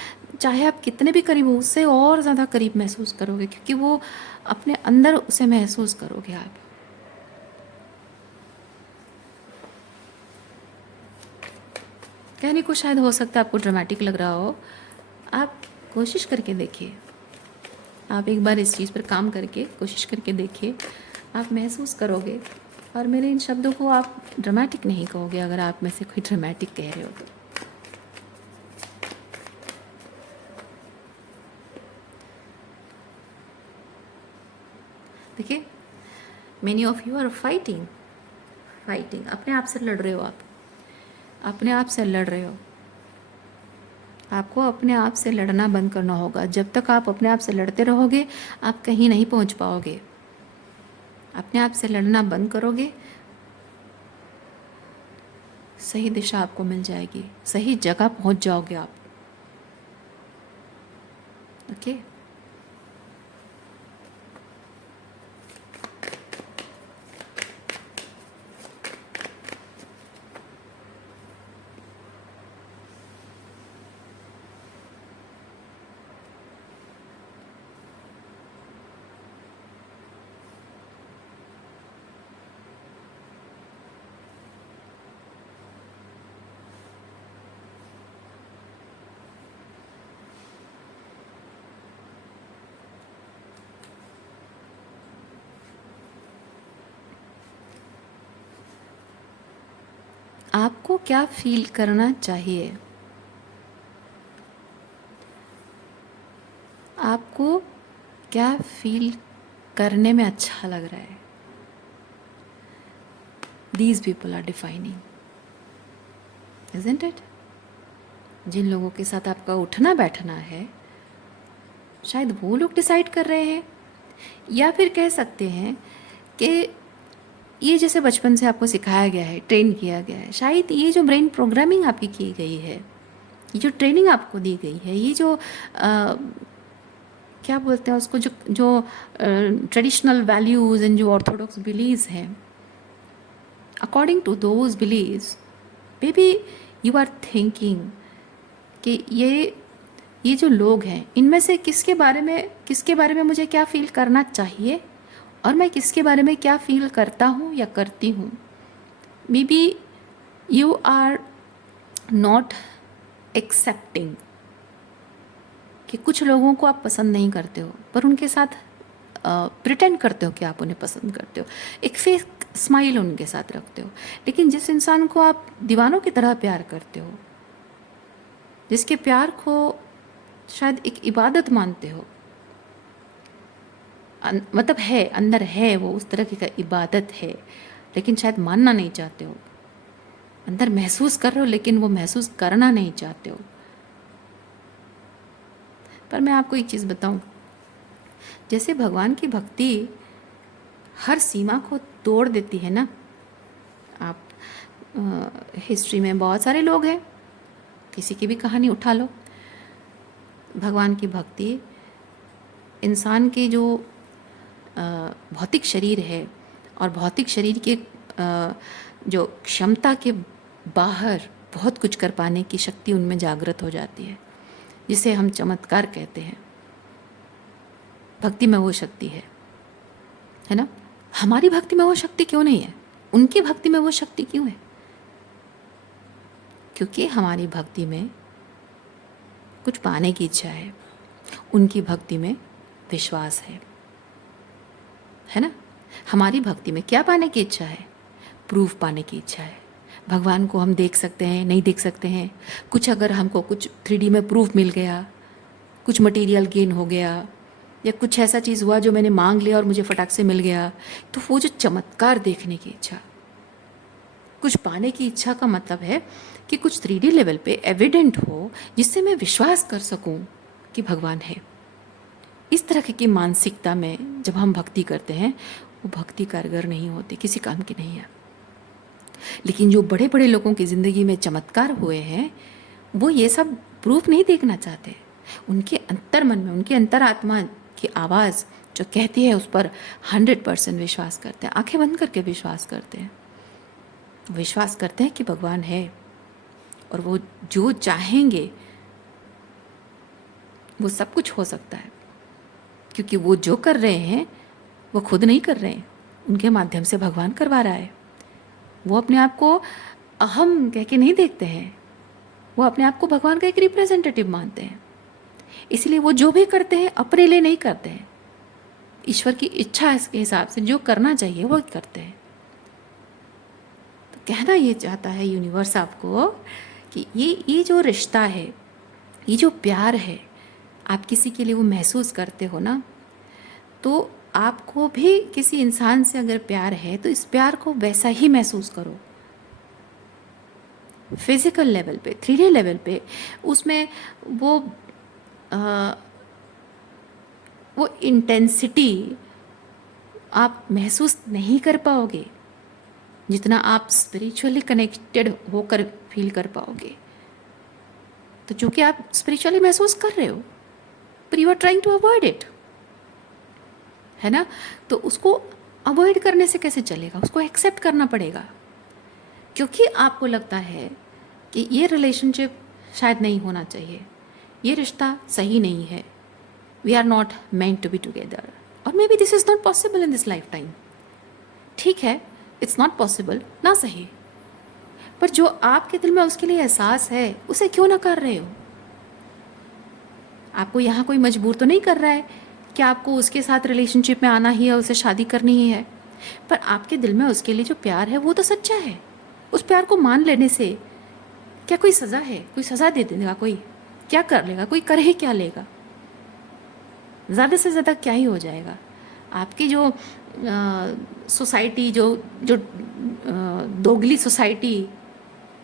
चाहे आप कितने भी करीब हो उससे और ज़्यादा करीब महसूस करोगे, क्योंकि वो अपने अंदर उसे महसूस करोगे आप। कहने को शायद हो सकता है आपको ड्रामेटिक लग रहा हो, आप कोशिश करके देखिए, आप एक बार इस चीज़ पर काम करके कोशिश करके देखिए, आप महसूस करोगे। और मेरे इन शब्दों को आप ड्रामेटिक नहीं कहोगे अगर आप में से कोई ड्रामेटिक कह रहे हो तो। देखिए, many of you are fighting अपने आप से लड़ रहे हो, आप अपने आप से लड़ रहे हो। आपको अपने आप से लड़ना बंद करना होगा। जब तक आप अपने आप से लड़ते रहोगे आप कहीं नहीं पहुंच पाओगे। अपने आप से लड़ना बंद करोगे, सही दिशा आपको मिल जाएगी, सही जगह पहुंच जाओगे आप। ओके आपको क्या फील करना चाहिए? आपको क्या फील करने में अच्छा लग रहा है? These people are defining, isn't it? जिन लोगों के साथ आपका उठना बैठना है, शायद वो लोग डिसाइड कर रहे हैं। या फिर कह सकते हैं कि ये जैसे बचपन से आपको सिखाया गया है, ट्रेन किया गया है, शायद ये जो ब्रेन प्रोग्रामिंग आपकी की गई है, ये जो ट्रेनिंग आपको दी गई है, ये जो क्या बोलते हैं उसको, जो जो ट्रेडिशनल वैल्यूज़ एंड जो ऑर्थोडॉक्स बिलीव्स हैं, according to those beliefs maybe you are thinking कि ये जो लोग हैं इनमें से किसके बारे में मुझे क्या फील करना चाहिए और मैं किसके बारे में क्या फील करता हूँ या करती हूँ। Maybe you are not accepting कि कुछ लोगों को आप पसंद नहीं करते हो पर उनके साथ प्रिटेंड करते हो कि आप उन्हें पसंद करते हो, एक फेक स्माइल उनके साथ रखते हो। लेकिन जिस इंसान को आप दीवानों की तरह प्यार करते हो, जिसके प्यार को शायद एक इबादत मानते हो, मतलब है अंदर है वो उस तरह की का इबादत है, लेकिन शायद मानना नहीं चाहते हो, अंदर महसूस कर रहे हो लेकिन वो महसूस करना नहीं चाहते हो। पर मैं आपको एक चीज़ बताऊं, जैसे भगवान की भक्ति हर सीमा को तोड़ देती है ना। आप हिस्ट्री में बहुत सारे लोग हैं, किसी की भी कहानी उठा लो, भगवान की भक्ति इंसान के जो भौतिक शरीर है और भौतिक शरीर के जो क्षमता के बाहर बहुत कुछ कर पाने की शक्ति उनमें जागृत हो जाती है, जिसे हम चमत्कार कहते हैं। भक्ति में वो शक्ति है ना। हमारी भक्ति में वो शक्ति क्यों नहीं है? उनकी भक्ति में वो शक्ति क्यों है? क्योंकि हमारी भक्ति में कुछ पाने की इच्छा है, उनकी भक्ति में विश्वास है ना। हमारी भक्ति में क्या पाने की इच्छा है? प्रूफ पाने की इच्छा है। भगवान को हम देख सकते हैं, नहीं देख सकते हैं, कुछ अगर हमको कुछ 3D में प्रूफ मिल गया, कुछ मटेरियल गेन हो गया, या कुछ ऐसा चीज़ हुआ जो मैंने मांग लिया और मुझे फटाक से मिल गया, तो वो जो चमत्कार देखने की इच्छा, कुछ पाने की इच्छा का मतलब है कि कुछ 3D लेवल पे एविडेंट हो जिससे मैं विश्वास कर सकूं कि भगवान है। इस तरह की मानसिकता में जब हम भक्ति करते हैं वो भक्ति कारगर नहीं होती, किसी काम की नहीं है। लेकिन जो बड़े बड़े लोगों की ज़िंदगी में चमत्कार हुए हैं वो ये सब प्रूफ नहीं देखना चाहते। उनके अंतर मन में, उनकी अंतरात्मा की आवाज़ जो कहती है उस पर 100% विश्वास करते हैं, आंखें बंद करके विश्वास करते हैं। विश्वास करते हैं कि भगवान है और वो जो चाहेंगे वो सब कुछ हो सकता है, क्योंकि वो जो कर रहे हैं वो खुद नहीं कर रहे हैं, उनके माध्यम से भगवान करवा रहा है। वो अपने आप को अहम कह के नहीं देखते हैं, वो अपने आप को भगवान का एक रिप्रेजेंटेटिव मानते हैं। इसलिए वो जो भी करते हैं अपने लिए नहीं करते हैं, ईश्वर की इच्छा के हिसाब से जो करना चाहिए वो करते हैं। तो कहना ये चाहता है यूनिवर्स आपको कि ये जो रिश्ता है, ये जो प्यार है, आप किसी के लिए वो महसूस करते हो ना, तो आपको भी किसी इंसान से अगर प्यार है तो इस प्यार को वैसा ही महसूस करो। फिजिकल लेवल पे, 3D लेवल पे उसमें वो इंटेंसिटी आप महसूस नहीं कर पाओगे जितना आप स्पिरिचुअली कनेक्टेड होकर फील कर पाओगे। तो चूंकि आप स्पिरिचुअली महसूस कर रहे हो, पर you are trying to avoid it, है ना। तो उसको अवॉइड करने से कैसे चलेगा, उसको एक्सेप्ट करना पड़ेगा, क्योंकि आपको लगता है कि ये रिलेशनशिप शायद नहीं होना चाहिए, ये रिश्ता सही नहीं है, we are not meant to be together, और maybe this is not possible in this lifetime. ठीक है, इट्स नॉट पॉसिबल, ना सही, पर जो आपके दिल में उसके लिए एहसास है उसे क्यों ना कर रहे हो। आपको यहाँ कोई मजबूर तो नहीं कर रहा है कि आपको उसके साथ रिलेशनशिप में आना ही है, उसे शादी करनी ही है, पर आपके दिल में उसके लिए जो प्यार है वो तो सच्चा है। उस प्यार को मान लेने से क्या कोई सज़ा है, कोई सज़ा दे देगा, कोई क्या कर लेगा, कोई कर ही क्या लेगा, ज़्यादा से ज़्यादा क्या ही हो जाएगा। आपकी जो सोसाइटी, जो दोगली सोसाइटी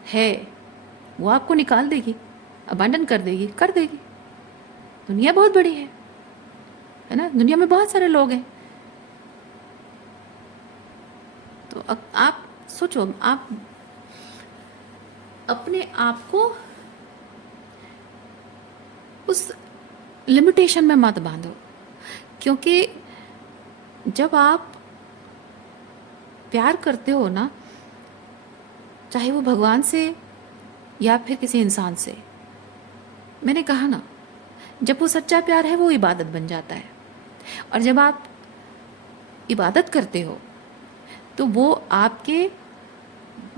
है वो आपको निकाल देगी, अबांडन कर देगी। दुनिया बहुत बड़ी है ना, दुनिया में बहुत सारे लोग हैं। तो आप सोचो, आप अपने आप को उस लिमिटेशन में मत बांधो, क्योंकि जब आप प्यार करते हो ना, चाहे वो भगवान से या फिर किसी इंसान से, मैंने कहा ना, जब वो सच्चा प्यार है वो इबादत बन जाता है, और जब आप इबादत करते हो तो वो आपके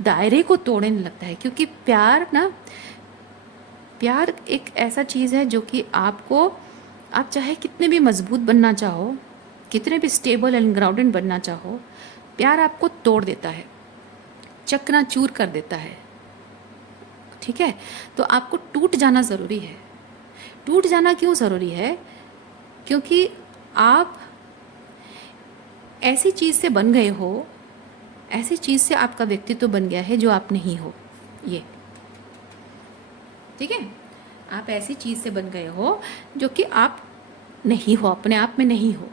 दायरे को तोड़ने लगता है, क्योंकि प्यार एक ऐसा चीज़ है जो कि आपको, आप चाहे कितने भी मजबूत बनना चाहो, कितने भी स्टेबल एंड ग्राउंडेड बनना चाहो, प्यार आपको तोड़ देता है, चकनाचूर कर देता है। ठीक है, तो आपको टूट जाना ज़रूरी है। टूट जाना क्यों ज़रूरी है, क्योंकि आप ऐसी चीज़ से बन गए हो, ऐसी चीज़ से आपका व्यक्तित्व बन गया है जो आप नहीं हो। ये ठीक है, आप ऐसी चीज़ से बन गए हो जो कि आप नहीं हो, अपने आप में नहीं हो।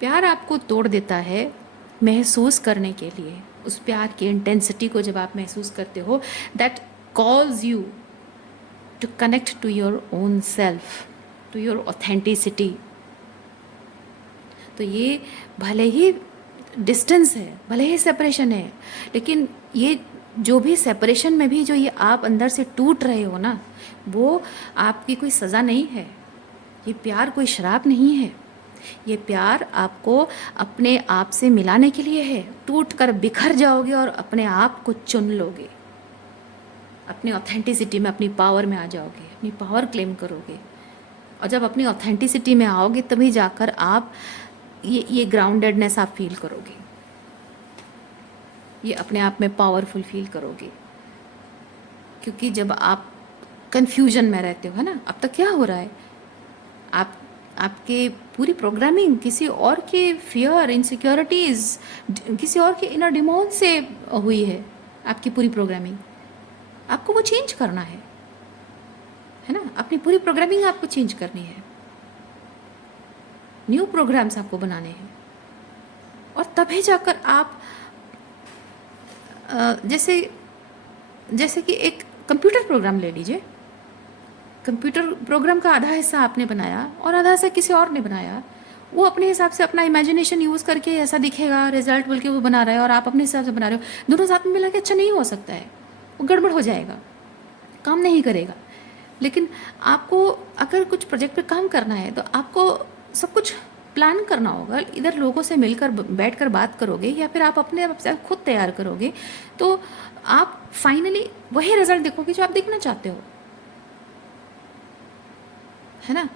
प्यार आपको तोड़ देता है महसूस करने के लिए। उस प्यार की इंटेंसिटी को जब आप महसूस करते हो, that calls you to connect to your own self, to your authenticity. तो ये भले ही डिस्टेंस है, भले ही सेपरेशन है, लेकिन ये जो भी सेपरेशन में भी जो ये आप अंदर से टूट रहे हो ना, वो आपकी कोई सज़ा नहीं है। ये प्यार कोई शराब नहीं है, ये प्यार आपको अपने आप से मिलाने के लिए है। टूट कर बिखर जाओगे और अपने आप को चुन लोगे, अपनी ऑथेंटिसिटी में, अपनी पावर में आ जाओगे, अपनी पावर क्लेम करोगे। और जब अपनी ऑथेंटिसिटी में आओगे तभी जाकर आप ये ग्राउंडेडनेस आप फील करोगे, ये अपने आप में पावरफुल फील करोगे। क्योंकि जब आप कन्फ्यूजन में रहते हो, है ना, अब तक क्या हो रहा है, आपके पूरी प्रोग्रामिंग किसी और के फियर, इनसिक्योरिटीज़, किसी और के इनर डिमोन से हुई है। आपकी पूरी प्रोग्रामिंग आपको वो चेंज करना है ना, अपनी पूरी प्रोग्रामिंग आपको चेंज करनी है, न्यू प्रोग्राम्स आपको बनाने हैं। और तभी जाकर आप जैसे कि एक कंप्यूटर प्रोग्राम ले लीजिए, कंप्यूटर प्रोग्राम का आधा हिस्सा आपने बनाया और आधा हिस्सा किसी और ने बनाया, वो अपने हिसाब से अपना इमेजिनेशन यूज़ करके ऐसा दिखेगा रिजल्ट बोल के वो बना रहा है, और आप अपने हिसाब से बना रहे हो, दोनों साथ में मिला के अच्छा नहीं हो सकता है, वो गड़बड़ हो जाएगा, काम नहीं करेगा। लेकिन आपको अगर कुछ प्रोजेक्ट पे काम करना है तो आपको सब कुछ प्लान करना होगा। इधर लोगों से मिलकर बैठ कर बात करोगे या फिर आप अपने आप से खुद तैयार करोगे, तो आप फाइनली वही रिजल्ट देखोगे जो आप देखना चाहते हो, है ना।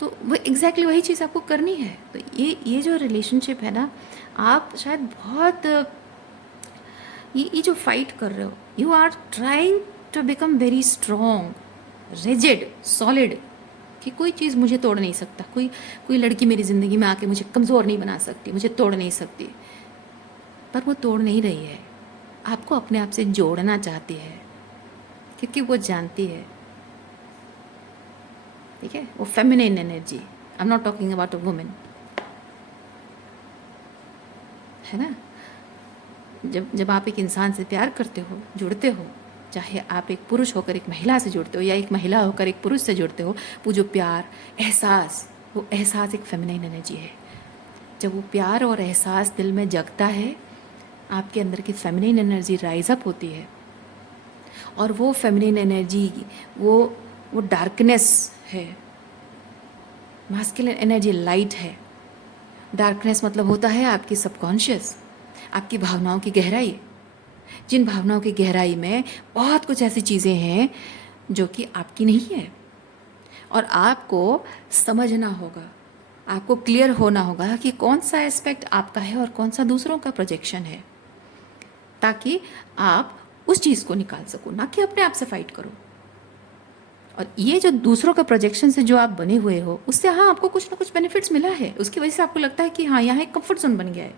तो वो एग्जैक्टली वही चीज़ आपको करनी है। तो ये जो रिलेशनशिप है ना, आप शायद बहुत ये जो फाइट कर रहे हो, you are trying to become very strong, rigid, solid, कि कोई चीज़ मुझे तोड़ नहीं सकता, कोई लड़की मेरी ज़िंदगी में आके मुझे कमज़ोर नहीं बना सकती, मुझे तोड़ नहीं सकती। पर वो तोड़ नहीं रही है, आपको अपने आप से जोड़ना चाहती है, क्योंकि वो जानती है, ठीक है, वो feminine energy, I am not talking about a women, है ना। जब आप एक इंसान से प्यार करते हो, जुड़ते हो, चाहे आप एक पुरुष होकर एक महिला से जुड़ते हो या एक महिला होकर एक पुरुष से जुड़ते हो, वो जो प्यार, एहसास, वो एहसास एक फेमिनिन एनर्जी है। जब वो प्यार और एहसास दिल में जगता है, आपके अंदर की फेमिनिन एनर्जी राइज अप होती है, और वो फेमिनिन एनर्जी वो डार्कनेस है, मास्कुलिन एनर्जी लाइट है। डार्कनेस मतलब होता है आपकी सबकॉन्शियस, आपकी भावनाओं की गहराई, जिन भावनाओं की गहराई में बहुत कुछ ऐसी चीज़ें हैं जो कि आपकी नहीं है, और आपको समझना होगा, आपको क्लियर होना होगा कि कौन सा एस्पेक्ट आपका है और कौन सा दूसरों का प्रोजेक्शन है, ताकि आप उस चीज़ को निकाल सको, ना कि अपने आप से फाइट करो। और ये जो दूसरों का प्रोजेक्शन से जो आप बने हुए हो, उससे हाँ आपको कुछ ना कुछ बेनिफिट्स मिला है, उसकी वजह से आपको लगता है कि हाँ यहाँ एक कंफर्ट जोन बन गया है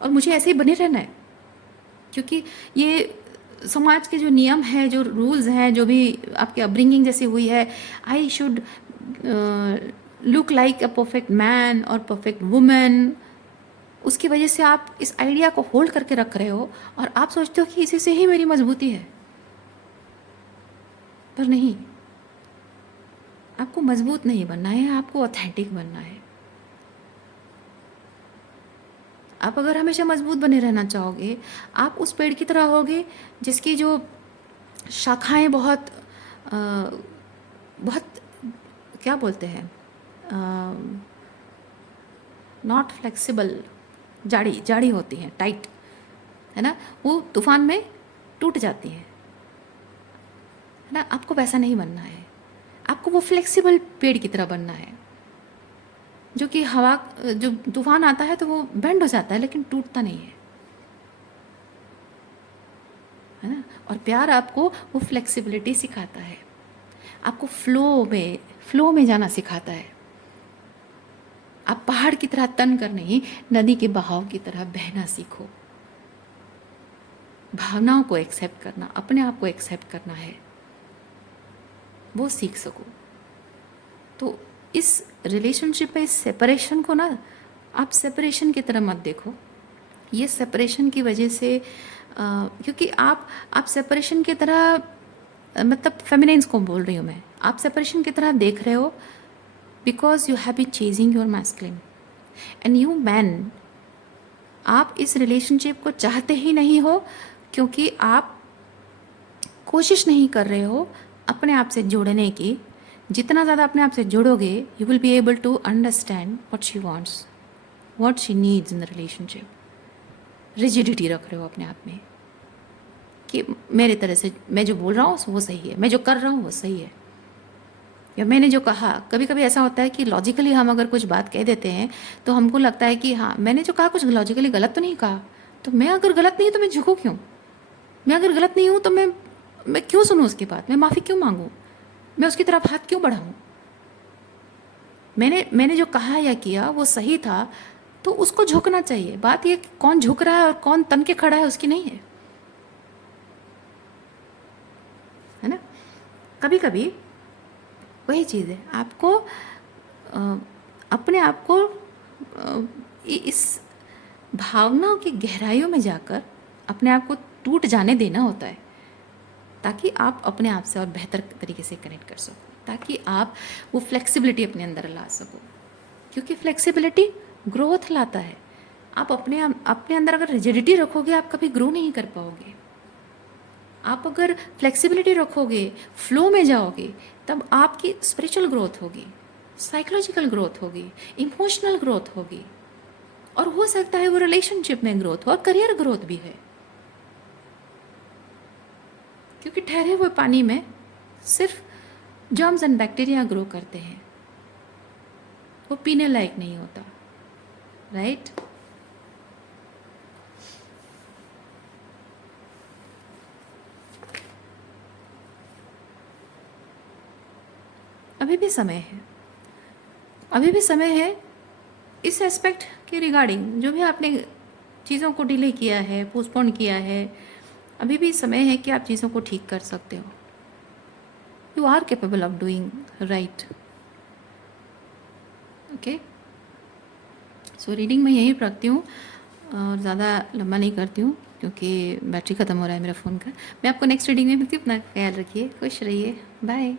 और मुझे ऐसे ही बने रहना है, क्योंकि ये समाज के जो नियम है, जो रूल्स हैं, जो भी आपकी अपब्रिंगिंग जैसी हुई है, I should look like a perfect man और परफेक्ट वुमेन, उसकी वजह से आप इस आइडिया को होल्ड करके रख रहे हो और आप सोचते हो कि इसी से ही मेरी मजबूती है। पर नहीं, आपको मजबूत नहीं बनना है, आपको ऑथेंटिक बनना है। आप अगर हमेशा मजबूत बने रहना चाहोगे, आप उस पेड़ की तरह होगे जिसकी जो शाखाएं बहुत क्या बोलते हैं, नॉट फ्लेक्सिबल, जाड़ी जाड़ी होती हैं, टाइट, है ना, वो तूफान में टूट जाती हैं, है ना। आपको वैसा नहीं बनना है, आपको वो फ्लेक्सिबल पेड़ की तरह बनना है, जो कि हवा, जो तूफान आता है तो वो बेंड हो जाता है लेकिन टूटता नहीं है ना। और प्यार आपको वो फ्लेक्सिबिलिटी सिखाता है, आपको फ्लो में जाना सिखाता है। आप पहाड़ की तरह तन कर नहीं, नदी के बहाव की तरह बहना सीखो, भावनाओं को एक्सेप्ट करना, अपने आप को एक्सेप्ट करना है, वो सीख सको। तो इस रिलेशनशिप में इस सेपरेशन को ना, आप सेपरेशन की तरह मत देखो। ये सेपरेशन की वजह से क्योंकि आप सेपरेशन की तरह मतलब फेमिनिन्स को बोल रही हूँ मैं, आप सेपरेशन की तरह देख रहे हो because you have been chasing your masculine and you man, आप इस रिलेशनशिप को चाहते ही नहीं हो, क्योंकि आप कोशिश नहीं कर रहे हो अपने आप से जुड़ने की। जितना ज़्यादा अपने आप से जुड़ोगे, you will be able to understand what she wants, what she needs in the relationship. Rigidity रख रहे हो अपने आप में कि मेरे तरह से मैं जो बोल रहा हूँ वो सही है, मैं जो कर रहा हूँ वो सही है, या मैंने जो कहा। कभी कभी ऐसा होता है कि लॉजिकली हम अगर कुछ बात कह देते हैं तो हमको लगता है कि हाँ मैंने जो कहा कुछ लॉजिकली गलत तो नहीं कहा, तो मैं अगर गलत नहीं तो मैं झुकूँ क्यों, मैं अगर गलत नहीं हूँ तो मैं क्यों सुनूँ उसकी बात, मैं माफ़ी क्यों मांगूँ, मैं उसकी तरफ हाथ क्यों बढ़ाऊँ। मैंने जो कहा या किया वो सही था, तो उसको झुकना चाहिए। बात ये कौन झुक रहा है और कौन तन के खड़ा है उसकी नहीं है ना। कभी कभी वही चीज़ है, आपको अपने आप को इस भावनाओं की गहराइयों में जाकर अपने आप को टूट जाने देना होता है, ताकि आप अपने आप से और बेहतर तरीके से कनेक्ट कर सको, ताकि आप वो फ्लेक्सिबिलिटी अपने अंदर ला सको। क्योंकि फ्लेक्सिबिलिटी ग्रोथ लाता है। आप अपने अंदर अगर रिजिडिटी रखोगे आप कभी ग्रो नहीं कर पाओगे। आप अगर फ्लेक्सिबिलिटी रखोगे, फ्लो में जाओगे, तब आपकी स्पिरिचुअल ग्रोथ होगी, साइकोलॉजिकल ग्रोथ होगी, इमोशनल ग्रोथ होगी, और हो सकता है वो रिलेशनशिप में ग्रोथ हो और करियर ग्रोथ भी है। क्योंकि ठहरे हुए पानी में सिर्फ जर्म्स एंड बैक्टीरिया ग्रो करते हैं, वो पीने लायक नहीं होता, राइट? अभी भी समय है, अभी भी समय है इस एस्पेक्ट के रिगार्डिंग, जो भी आपने चीज़ों को डिले किया है, पोस्टपोन किया है, अभी भी समय है कि आप चीज़ों को ठीक कर सकते हो। You are capable of doing right. Okay, so reading मैं यहीं रखती हूँ और ज़्यादा लंबा नहीं करती हूँ क्योंकि बैटरी ख़त्म हो रहा है मेरा फ़ोन का। मैं आपको नेक्स्ट रीडिंग में मिलती हूँ। अपना ख्याल रखिए, खुश रहिए, बाय।